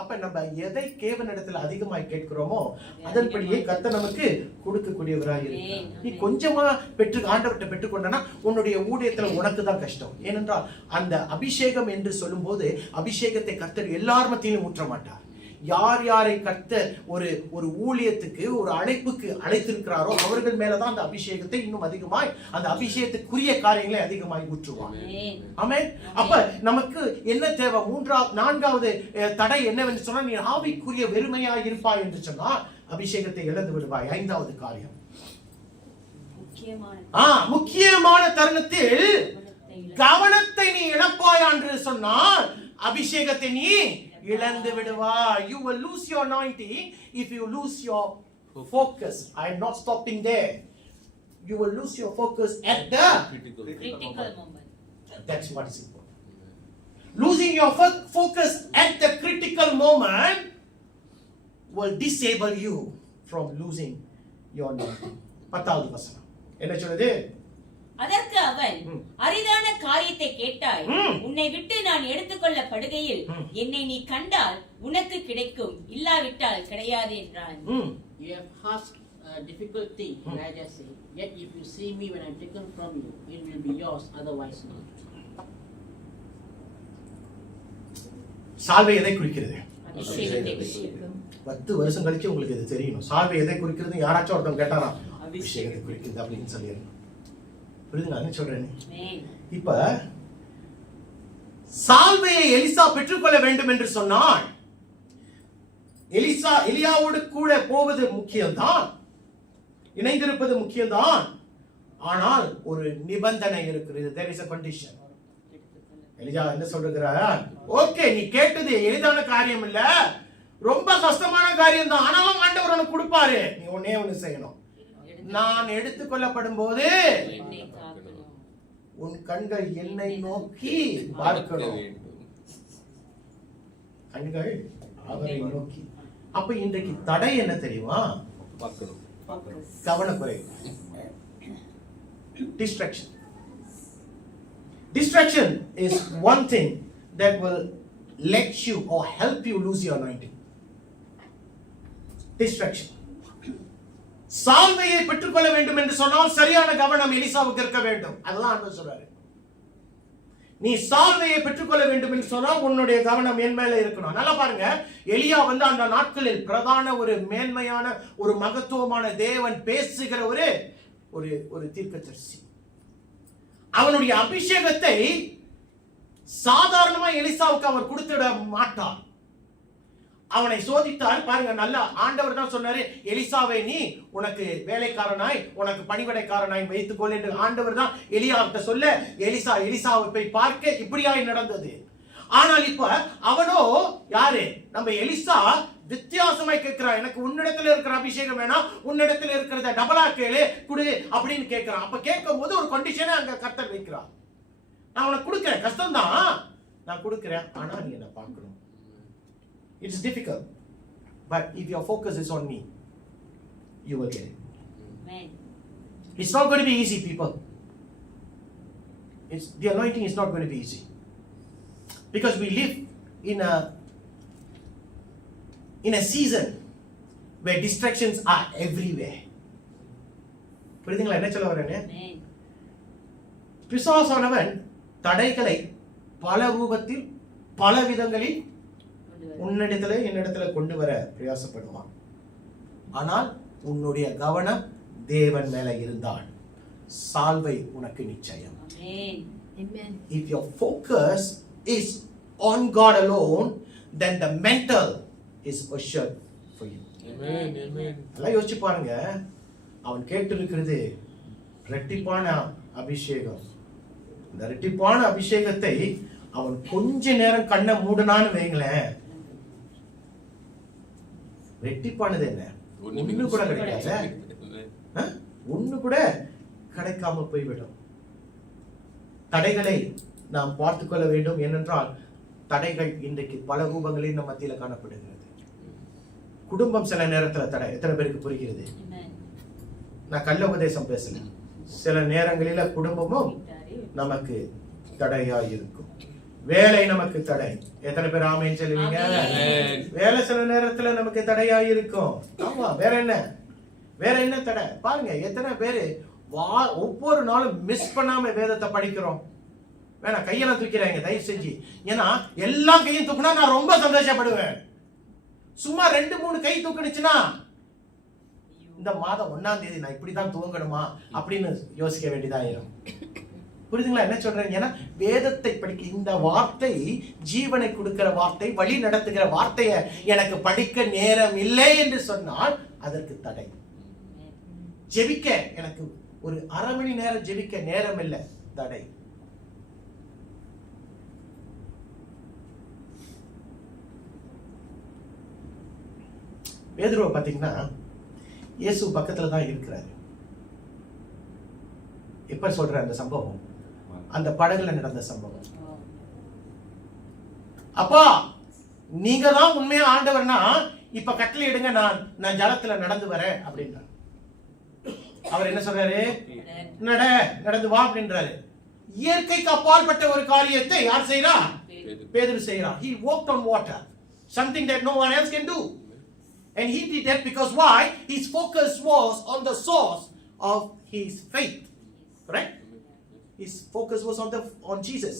அப்ப நம்ம எதை தேவனிடத்துல அதிகமாய் கேட்கிறோமோ அதன்படியே கர்த்தர் நமக்கு கொடுக்கக்கூடியவராக இருக்கிறார். நீ கொஞ்சமா ஆண்டவர்கிட்ட பெற்றுக்கொண்டனா உன்னுடைய ஊழியத்துல உனக்கு தான் கஷ்டம். ஏனென்றால் அந்த அபிஷேகம் என்று சொல்லும் போது அபிஷேகத்தை கர்த்தர் எல்லார் மத்தியிலும் ஊற்ற மாட்டார். யார் யாரை கர்த்தர் ஒரு ஊழியத்துக்கு ஒரு அழைப்புக்கு அழைத்திருக்கிறாரோ அவர்கள் மேலதான் அந்த அபிஷேகத்தை இன்னும் அதிகமாய் அந்த அபிஷேகத்துக்குரிய காரியங்களை அதிகமாய் ஊற்றுவாங்க. ஆமென். அப்ப நமக்கு என்ன தேவை? நான்காவது தடை என்னவென்று சொன்னா, நீ ஆவிக்குரிய வெறுமையா இருப்பாய் என்று சொன்னா அபிஷேகத்தை இழந்து விடுவாய். ஐந்தாவது காரியம், முக்கியமான தருணத்தில் கவனத்தை நீ இழப்பாய் என்று சொன்னால் அபிஷேகத்தை நீ இழந்து விடுவாய். You will lose your anointing if you lose your focus. I am not stopping there. You will lose your focus at the critical moment. That's what is important. Losing your focus at the critical moment will disable you from losing your anointing. 10வது வசனம் என்ன சொல்லுது? அதற்கு அவன், அரிதான காரியத்தை கேட்டாய், உன்னை விட்டு நான் எடுத்துக்கொள்ளப்படுகையில் என்னை நீ கண்டால் உனக்கு கிடைக்கும், இல்லாவிட்டால் கிடையாது என்றான். You have asked a difficult thing, Elijah said, yet if you see me when I am taken from you, it will be yours, otherwise not. சால்வை எதை குறிக்கிறது? அபிஷேகத்தை குறிக்கும். 10 வருஷம் கழிச்சு உங்களுக்கு இது தெரியணும். சால்வை எதை குறிக்கிறது? யாராச்சும் ஒருத்தன் கேட்டாரா அபிஷேகத்தை குறிக்கிறது அப்படின்னு சொல்லிடணும். புரியுதுங்களா என்ன சொல்றேன்? இப்ப சால்வையை எலிசா பெற்றுக்கொள்ள வேண்டும் என்று சொன்னால் எலியாவோடு கூட போவது முக்கியம்தான், இணைந்திருப்பது முக்கியம்தான். ஆனால் ஒரு நிபந்தனை இருக்கிறது. There is a condition. எலியா என்ன சொல்றார்? ஓகே, நீ கேட்டது எளிதான காரியம் இல்ல, ரொம்ப கஷ்டமான காரியம் தான். ஆனாலும் ஆண்டவர் உனக்கு கொடுப்பாரு. நீ ஒண்ணே ஒண்ணு செய்யணும். நான் எடுத்துக்கொள்ளப்படும் போது உன் கண்கள் என்னை நோக்கி பார்க்கணும். கண்கள் அவரை நோக்கி. அப்ப இன்றைக்கு தடை என்ன தெரியுமா? கவனக்குறைவு. Distraction. Distraction is one thing that will let you or help you lose your anointing. Distraction. சால்வையை பெற்றுக்கொள்ள வேண்டும் என்று சொன்னால் சரியான கவனம் எலிசாவுக்கு இருக்க வேண்டும். அதெல்லாம் ஆண்டவர் சொல்றாரு. நீ சால்வையை பெற்றுக்கொள்ள வேண்டும் என்று சொன்னால் உன்னுடைய கவனம் என் மேல இருக்கணும். நல்லா பாருங்க, எலியா அந்த நாட்களில் பிரதான ஒரு மேன்மையான ஒரு மகத்துவமான தேவன் பேசுகிற ஒரு தீர்க்கதரிசி. அவனுடைய அபிஷேகத்தை சாதாரணமா எலிசாவுக்கு அவர் கொடுத்துட மாட்டார். அவனை சோதித்தார். பாருங்க, நல்ல ஆண்டவர் தான் சொன்னாரு, எலிசாவை நீ உனக்கு வேலைக்காரனாய் உனக்கு பணிவிடைக்காரனாய் வைத்துக்கொள் என்று ஆண்டவர் தான் எலியாவிட்ட சொல்ல, எலிசாவை போய் பார்க்க இப்படியாய் நடந்தது. ஆனால் இப்ப அவனோ யாரு? நம்ம எலிசா வித்தியாசமாய் கேட்கிறான். எனக்கு உன்னிடத்துல இருக்கிற அபிஷேகம் வேணாம், உன்னிடத்துல இருக்கிறத டபுளா கேளு குடு அப்படின்னு கேட்கிறான். அப்ப கேட்கும் போது ஒரு கண்டிஷனை அங்க கர்த்தர் வைக்கிறான். நான் உனக்கு கொடுக்கிறேன், கஷ்டம் தான், நான் கொடுக்கிறேன், ஆனா நீ என்ன பார்க்கணும். It's difficult, but if your focus is on me, you will get it. Amen. It's not going to be easy, people. The anointing is not going to be easy, because we live in a season where distractions are everywhere. புரியுதுங்களா என்ன சொல்ல வரேன்? பிசாசானவன் தடைகளை பல ரூபத்தில் பல விதங்களில் உன்னிடத்துல என்னிடத்துல கொண்டு வர பிரயாசப்படுவான். ஆனால் உன்னுடைய கவனம் தேவன் மேல இருந்தால் சால்வை உனக்கு நிச்சயம். If your focus is on God alone, then the mental is assured for you. எல்லாம் யோசிச்சு பாருங்க, அவன் கேட்டு இருக்கிறது இரட்டிப்பான அபிஷேகம். இந்த இரட்டிப்பான அபிஷேகத்தை அவன் கொஞ்ச நேரம் கண்ணை மூடனான்னு வைங்களேன், ரெட்டிப்பானது என்ன? ஒண்ணு கூட கிடைக்காது, ஒண்ணு கூட கிடைக்காம போய்விடும். தடைகளை நாம் பார்த்துக் கொள்ள வேண்டும். ஏனென்றால் தடைகள் இன்றைக்கு பல ரூபங்களில் நம்ம மத்தியில காணப்படுகிறது. குடும்பம் சில நேரத்துல தடை. எத்தனை பேருக்கு புரிகிறது? நான் கள்ள உபதேசம் பேசல. சில நேரங்களில குடும்பமும் நமக்கு தடையா இருக்கும். வேலை நமக்கு தடை. எத்தனை பேர் ஆமென் சொல்லுவீங்க? வேலை சில நேரத்துல நமக்கு தடையா இருக்கும். ஆமா, வேற என்ன தடை? பாருங்க எத்தனை பேரு ஒவ்வொரு நாளும் மிஸ் பண்ணாம வேதத்தை படிக்கிறோம். வேணாம், கையெல்லாம் தூக்கிறாங்க தயவு செஞ்சு. ஏன்னா எல்லா கையும் தூக்குனா நான் ரொம்ப சந்தோஷப்படுவேன். சும்மா 2-3 கை தூக்குனுச்சுன்னா இந்த மாதம் 1ஆம் தேதி நான் இப்படிதான் தூங்கணுமா அப்படின்னு யோசிக்க வேண்டியதாயிரும். புரியுதுங்களா என்ன சொல்றேன்? ஏன்னா வேதத்தை படிக்க இந்த வார்த்தை ஜீவனை கொடுக்கிற வார்த்தை, வழி நடத்துகிற வார்த்தையை எனக்கு படிக்க நேரம் இல்லை என்று சொன்னால் அதற்கு தடை. ஜெபிக்க எனக்கு ஒரு 1/2 மணி நேரம் ஜெபிக்க நேரம் இல்லை, தடை. பேதுருவை பாத்தீங்கன்னா இயேசு பக்கத்துல தான் இருக்கிறாரு. எப்ப சொல்ற அந்த சம்பவம்? அந்த படகுல நடந்த சம்பவம். அப்பா நீங்க தான் உண்மையா ஆண்டவர்னா இப்ப கட்டளை எடுங்க, நான் ஜலத்துல நடந்து வரேன் அப்படின்றார். அவர் என்ன சொல்றாரு? நடந்து வா அப்படின்றாரு. இயற்கைக்கு அப்பாற்பட்ட ஒரு காரியத்தை யார் செய்றா? பேதுரு செய்றார். He walked on water, something that no one else can do. And he did that because why? His focus was on the source of his faith. Correct? His focus was on Jesus.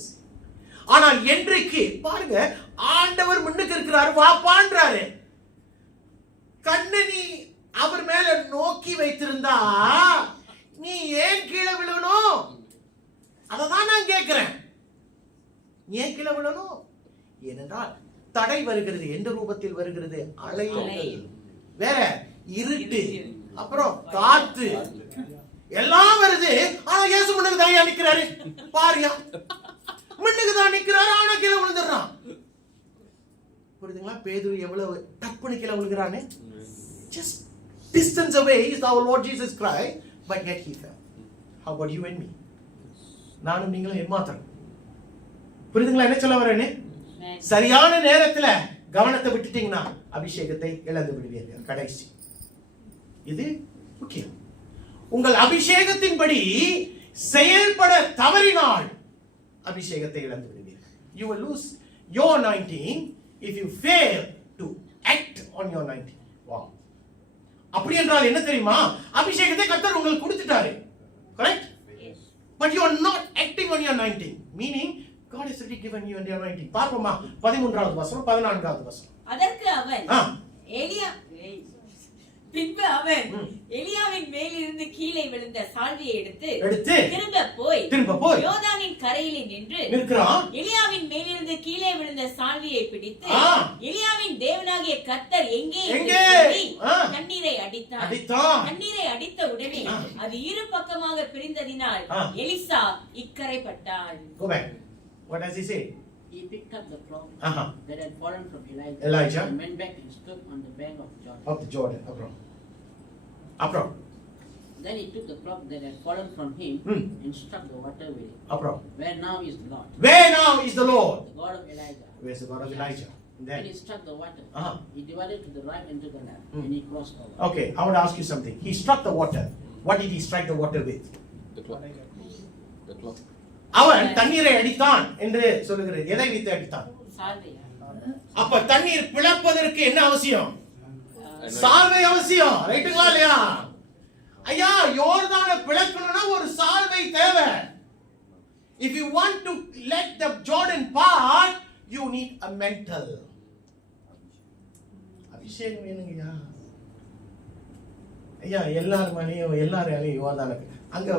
ஆனால் என்றைக்கு பாருங்க ஆண்டவர் முன்னுக்கு இருக்கிறாரு, வாப்பான்றாரு. கண்ணை அவர் மேல நோக்கி வைத்திருந்தா நீ ஏன் கீழே விழணும்? அததான் நான் கேட்கிறேன். ஏன் கீழே விழணும்? ஏனென்றால் தடை வருகிறது. எந்த ரூபத்தில் வருகிறது? அலைகள், வேற இருட்டு, அப்புறம் காத்து எல்லாம் வருது. ஆனா இயேசு முன்னுக்கு தான் நிக்கிறாரு. பாருயா, முன்னுக்கு தான் நிக்கிறாரு, ஆனா கீழே விழுந்துடுறான். புரியுதுங்களா? பேதுரு எவ்வளவு டக்குனு கீழே விழுகிறானே. Just distance away is our Lord Jesus Christ, but yet he fell. How about you and me? நானும் நீங்களும் ஏமாத்திரம். புரியுதுங்களா என்ன சொல்ல வரேன்னு? சரியான நேரத்துல கவனத்தை விட்டுட்டீங்கன்னா அபிஷேகத்தை இழந்து விடுவீர்கள். கடைசி இது முக்கியம். உங்கள் அபிஷேகத்தின்படி செயல்பட தவறினால் அபிஷேகத்தை இழந்து விடுவீர்கள். You will lose your anointing if you fail to act on your anointing. Wow. அப்படி என்றால் என்ன தெரியுமா? அபிஷேகத்தை கர்த்தர் உங்களுக்கு கொடுத்துட்டாரு. Correct? Yes. But you are not acting on your anointing. Meaning God has already given you the anointing. பார்ப்போமா 13வது வசனம் 14வது வசனம். அதற்கு அவன் பின்பு அவன் எலியாவின் மேலிருந்து கீழே விழுந்த சால்வையை எடுத்து திரும்ப போய் யோர்தானின் கரையிலே நின்று நிற்கிறான். எலியாவின் மேலிருந்து கீழே விழுந்த சால்வையை பிடித்து எலியாவின் தேவனாகிய கர்த்தர் எங்கே என்று சொல்லி தண்ணீரை அடித்தான். தண்ணீரை அடித்த உடனே அது இரு பக்கமாக பிரிந்ததினால் Elisha இக்கரைப்பட்டான். What does he say? He picked up the cloth that had fallen from Elijah and went back and stood on the bank of Jordan. Of the Jordan. Apro. Then he took the cloth that had fallen from him and struck the water with it. Apro. Where now is the Lord? Where now is the Lord? The God of Elijah. Where is the God of Elijah? When he struck the water, he divided to the right and to the left, and he crossed over. Okay, I want to ask you something. He struck the water. What did he strike the water with? The cloth. The cloth. அவன் தண்ணீரை அடித்தான் என்று சொல்லுகிறது. எதை வைத்து அடித்தான்? அப்ப தண்ணீர் பிளப்பதற்கு என்ன அவசியம்? சால்வை அவசியம். ரைட்டுங்களா இல்லையா? ஐயா, யோர்தானை பிளக்கணும்னா ஒரு சால்வை தேவை. If you want to let the Jordan part, you need a mantle. அபிஷேகம் வேணுங்கய்யா. ஐயா எல்லாரும் யோர்தானுக்கு அங்க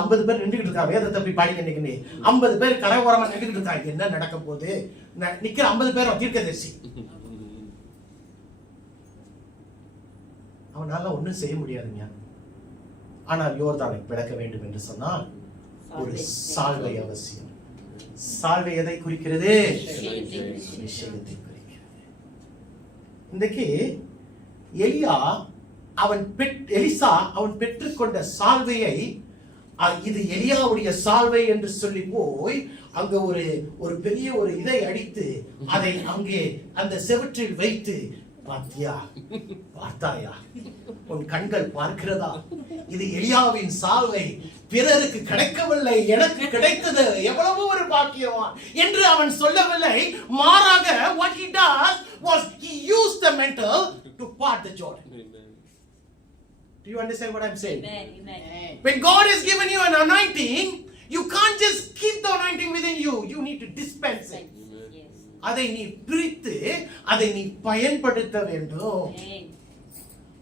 50 பேர் நின்றுகிட்டு இருக்கா. வேதத்தை போய் பாடி நினைக்கிறே 50 பேர் கரையோரமா நின்றுகிட்டு இருக்காங்க. என்ன நடக்க போகுது? நிக்கிற 50 பேரும் தீர்க்கதரிசி. அவனால ஒண்ணும் செய்ய முடியாதுங்க. ஆனால் யோர்தானை பிளக்க வேண்டும் என்று சொன்னால் ஒரு சால்வை அவசியம். சால்வை எதை குறிக்கிறது? அபிஷேகத்தை குறிக்கிறது. இன்றைக்கு எலிசா அவன் பெற்றுக்கொண்ட சால்வையை, இது எலியாவுடைய சால்வை என்று சொல்லி போய் அங்க ஒரு பெரிய ஒரு இதை அடித்து அதை அங்கே அந்த செவற்றில் வைத்து பாத்தியா, பார்த்தாயா, உன் கண்கள் பார்க்கிறதா? இது எலியாவின் சால்வை, பிறருக்கு கிடைக்கவில்லை, எனக்கு கிடைத்தது, எவ்வளவு ஒரு பாக்கியவான் என்று அவன் சொல்லவில்லை. மாறாக what he does was he used the mantle to part the Jordan. Amen. Do you understand what I'm saying? Amen. Amen. When God has given you an anointing, you can't just keep the anointing within you. You need to dispense it. Yes. அதை நீ பிரித்து அதை நீ பயன்படுத்த வேண்டும். Amen.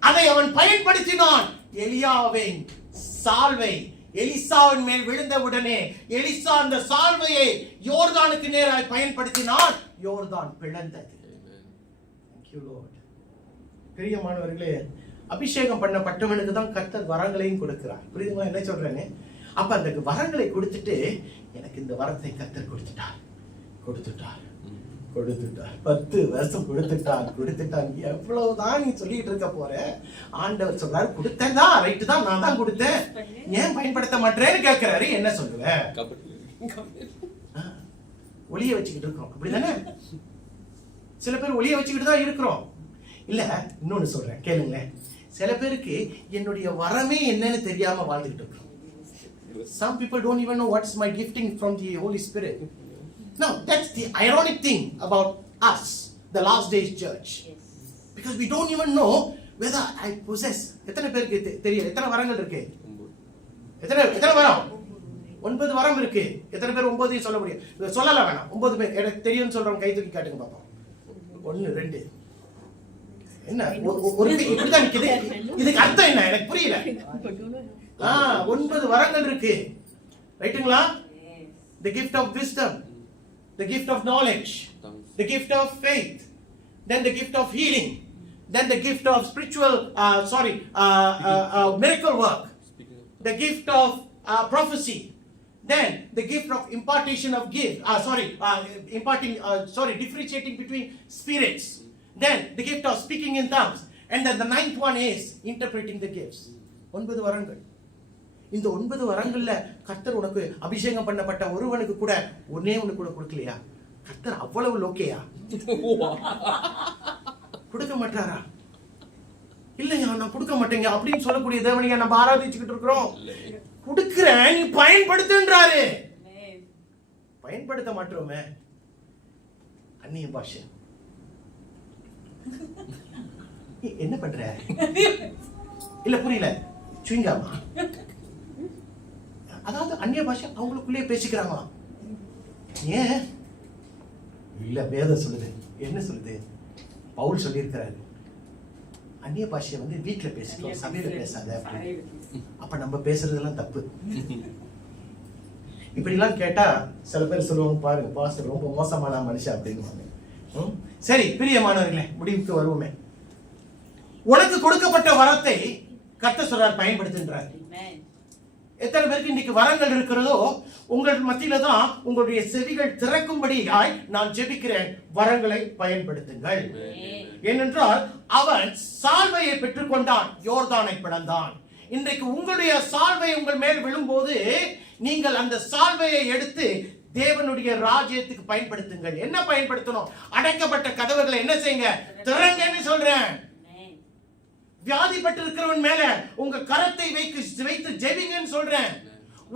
அதை அவன் பயன்படுத்தினான். எலியாவின் சால்வை எலிசாவின் மேல் விழுந்தவுடனே எலிசா அந்த சால்வையை யோர்தானுக்கு நேராய் பயன்படுத்தினான். யோர்தான் பிளந்தது. Thank you Lord. பிரியமானவர்களே, அபிஷேகம் பண்ணப்பட்டவனுக்கு தான் கர்த்தர் வரங்களையும் கொடுக்கிறார். புரியுதுங்களா என்ன சொல்றேன்னு? அப்ப அந்த வரங்களை கொடுத்துட்டு, எனக்கு இந்த வரத்தை கர்த்தர் கொடுத்துட்டார் 10 வருஷம் கொடுத்துட்டான். எவ்வளவுதான் நீ சொல்லிட்டு இருக்க போற? ஆண்டவர் சொல்றாரு, கொடுத்தேன் தான், ரைட்டு தான், நான் தான் கொடுத்தேன், ஏன் பயன்படுத்த மாட்டேன்னு கேட்கிறாரு. என்ன சொல்லுவேன்? ஒளிய வச்சுக்கிட்டு இருக்கோம், அப்படிதானே? சில பேர் ஒளிய வச்சுக்கிட்டு தான் இருக்கிறோம். இல்ல, இன்னொன்னு சொல்றேன் கேளுங்களேன். சில பேருக்கு என்னுடைய வரமே என்னன்னு தெரியாம வாழ்ந்துகிட்டு இருக்கிறோம். Some people don't even know what's my gifting from the Holy Spirit. Now, that's the ironic thing about us, the last days church. Yes. Because we don't even know whether I possess. எத்தனை பேருக்கு தெரியல? எத்தனை வரங்கள் இருக்கு? எத்தனை வரம்? 9 வரம் இருக்கு. எத்தனை பேர் 9 சொல்ல முடியும்? சொல்லல வேணாம். 9 பேர் எனக்கு தெரியும்னு சொல்றவங்க கை தூக்கி காட்டுங்க பாப்போம். 1 2 என்ன ஒரு இப்படிதான் நிக்குது. இதுக்கு அர்த்தம் என்ன எனக்கு புரியல. 9 வரங்கள் இருக்கு. ரைட்டுங்களா? The gift of wisdom, the gift of knowledge, the gift of faith, then the gift of healing, then the gift of spiritual miracle work, the gift of prophecy, then the gift of impartation of gift, differentiating between spirits, then the gift of speaking in tongues, and then the 9th one is interpreting the gifts. 9 வரங்கள். இந்த 9 வரங்கள்ல கர்த்தர் உனக்கு அபிஷேகம் பண்ணப்பட்ட ஒருவனுக்கு கூட ஒண்ணே ஒண்ணு கூட கொடுக்கலையா? கர்த்தர் அவ்வளவு லோக்கேயா? கொடுக்க மாட்டாரா? இல்லையா, நான் கொடுக்க மாட்டேங்க அப்படின்னு சொல்லக்கூடிய தேவனையா நம்ம ஆராதிச்சுக்கிட்டு இருக்கிறோம். கொடுக்கிறேன், நீ பயன்படுத்துன்றாரு. பயன்படுத்த மாட்டோமே. அந்நிய பாஷை என்ன பண்ற? இல்ல புரியல. சுவிங்காமா? அதாவது அந்நிய பாஷை அவங்களுக்குள்ளே பேசிக்கிறாங்க. ஏன்? இல்ல வேதம் சொல்லுது. என்ன சொல்லுது? பவுல் சொல்லியிருக்கிறாரு, அந்நிய பாஷையை வீட்டுல பேசிட்டோம், சபையில பேசாத. அப்ப நம்ம பேசுறதெல்லாம் தப்பு. இப்படி எல்லாம் கேட்டா சில பேர் சொல்லுவாங்க, பாருங்க பாஸ்டர் ரொம்ப மோசமான மனுஷன் அப்படின்னு. சரி பிரியமானவர்களே, முடிவுக்கு வருவோமே. உனக்கு கொடுக்கப்பட்ட வரத்தை கர்த்தர் சொல்றார் பயன்படுத்துன்றார். எத்தனை பேருக்கு இன்னைக்கு வரங்கள் இருக்கிறதோ உங்கள் மத்தியில தான் உங்களுடைய செவிகள் திறக்கும்படியாய் நான் ஜெபிக்கிறேன். வரங்களை பயன்படுத்துங்கள். ஏனென்றால் அவன் சால்வையை பெற்றுக்கொண்டான், யோர்தானை பிளந்தான். இன்றைக்கு உங்களுடைய சால்வை உங்கள் மேல் விழும்போது நீங்கள் அந்த சால்வையை எடுத்து தேவனுடைய ராஜ்யத்துக்கு பயன்படுத்துங்கள். என்ன பயன்படுத்தணும்? அடைக்கப்பட்ட கதவுகளை என்ன செய்யுங்க? திறங்கன்னு சொல்றேன். வியாதிப்பட்டு இருக்கிறவன் மேல உங்க கரத்தை வைத்து ஜெபிங்கன்னு சொல்றேன்.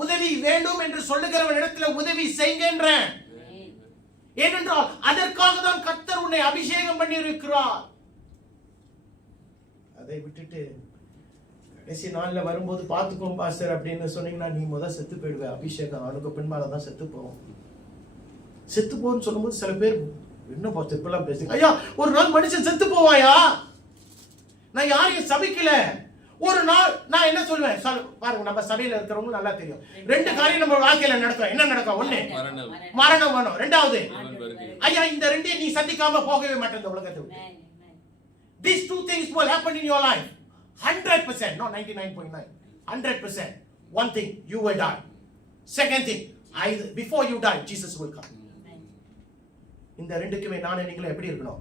உதவி வேண்டும் என்று சொல்லுகிறவன் இடத்துல உதவி செய்கின்றேன். ஏனென்றால் அதற்காக தான் கர்த்தர் உன்னை அபிஷேகம் பண்ணி இருக்கிறார். அதை விட்டுட்டு கடைசி நாள்ல வரும்போது பார்த்துக்கோ பாஸ்டர் அப்படின்னு சொன்னீங்கன்னா நீ முதல் செத்து போயிடுவ. அபிஷேகம் அவனுக்கு பின்பாலதான் செத்து போவோம். செத்து போன்னு சொல்லும்போது சில பேர் என்ன பாஸ்டர் இப்பெல்லாம் பேசுங்க. ஐயா, ஒரு நாள் மனுஷன் செத்து போவாயா? நான் யாரையும் சபிக்கல. ஒரு நாள் நான் என்ன சொல்லுவேன் பாருங்க, நம்ம சபையில இருக்கிறவங்க நல்லா தெரியும். 2 காரியம் நம்ம வாழ்க்கையில நடக்கும். என்ன நடக்கும்? 1 மரணம் வரும். 2வது ஐயா இந்த 2 நீ சந்திக்காம போகவே மாட்டே இந்த உலகத்தை விட்டு. These 2 things will happen in your life 100%, not 99.9, 100%. One thing, you will die. Second thing, before you die Jesus will come. இந்த 2க்குமே நான் நீங்களும் எப்படி இருக்கணும்?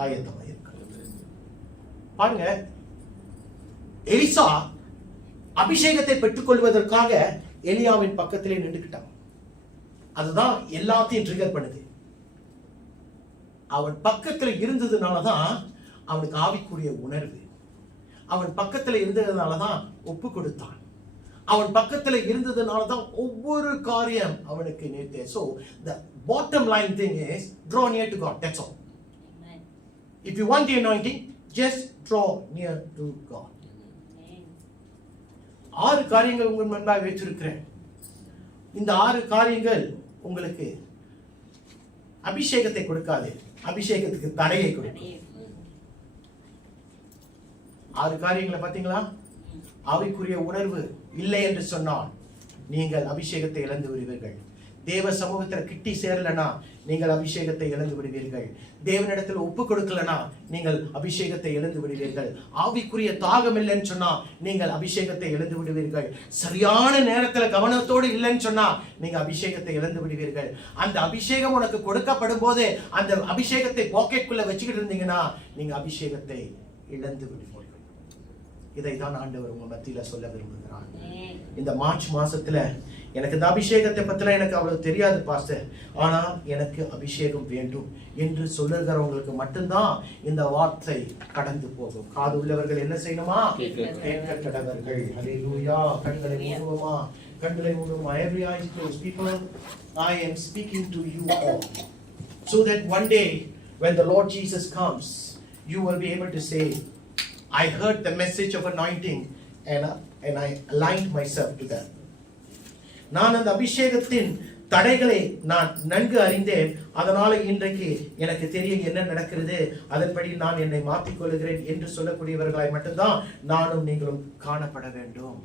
ஆயத்தமா இருக்கணும். பாருங்க, எலிசா அபிஷேகத்தை பெற்றுக் கொள்வதற்காக எலியாவின் பக்கத்திலே நின்றுக்கிட்டான். அதுதான் எல்லாத்தையும் ட்ரிகர் பண்ணுது. அவன் பக்கத்துல இருந்ததுனாலதான் அவனுக்கு ஆவிக்குரிய உணர்வு. அவன் பக்கத்துல இருந்ததுனாலதான் ஒப்பு கொடுத்தான். அவன் பக்கத்துல இருந்ததுனாலதான் ஒவ்வொரு காரியம் அவனுக்கு நேர்த்தே. So the bottom line thing is draw near to God. That's all. Amen. If you want the anointing, just draw near to God. Amen. 6 காரியங்கள் உங்கள் முன்பாக வைத்திருக்கிறேன். இந்த 6 காரியங்கள் உங்களுக்கு அபிஷேகத்தை கொடுக்காது, அபிஷேகத்துக்கு தடையை கொடுக்கும். 6 காரியங்களை பாத்தீங்களா? ஆவிக்குரிய உணர்வு இல்லை என்று சொன்னால் நீங்கள் அபிஷேகத்தை இழந்து விடுவீர்கள். தேவ சமூகத்தில் கிட்டி சேரலனா நீங்கள் அபிஷேகத்தை இழந்து விடுவீர்கள். தேவனிடத்தில் ஒப்பு கொடுக்கலனா நீங்கள் அபிஷேகத்தை இழந்து விடுவீர்கள். ஆவிக்குரிய தாகம் இல்லைன்னு சொன்னா நீங்கள் அபிஷேகத்தை இழந்து விடுவீர்கள். சரியான நேரத்துல கவனத்தோடு இல்லைன்னு சொன்னா நீங்க அபிஷேகத்தை இழந்து விடுவீர்கள். அந்த அபிஷேகம் உனக்கு கொடுக்கப்படும் போது அந்த அபிஷேகத்தை பாக்கெட்டுக்குள்ள வச்சுக்கிட்டு இருந்தீங்கன்னா நீங்க அபிஷேகத்தை இழந்து விடுவீர்கள். இதைதான் ஆண்டவர் உங்க மத்தியில சொல்ல விரும்புகிறார். இந்த மார்ச் மாசத்துல எனக்கு இந்த அபிஷேகத்தை பத்தில எனக்கு அவ்வளவு தெரியாது பாஸ்டர், ஆனா எனக்கு அபிஷேகம் வேண்டும் என்று சொல்லுகிறவங்களுக்கு மட்டும்தான் இந்த வார்த்தை கடந்து போகும். காது உள்ளவர்கள் என்ன செய்யணுமா? கேட்க கடவர்கள். ஹல்லேலூயா. கண்களை மூடுவோமா? கண்களை மூடுவோமா? Every eye closed. People, I am speaking to you all so that one day when the Lord Jesus comes, you will be able to say, I heard the message of anointing and I aligned myself to that. நான் அந்த அபிஷேகத்தின் தடைகளை நான் நன்கு அறிந்தேன். அதனால இன்றைக்கு எனக்கு தெரியும் என்ன நடக்கிறது, அதன்படி நான் என்னை மாற்றிக் கொள்கிறேன் என்று சொல்லக்கூடியவர்களாய் மட்டும்தான் நானும் நீங்களும் காணப்பட வேண்டும்.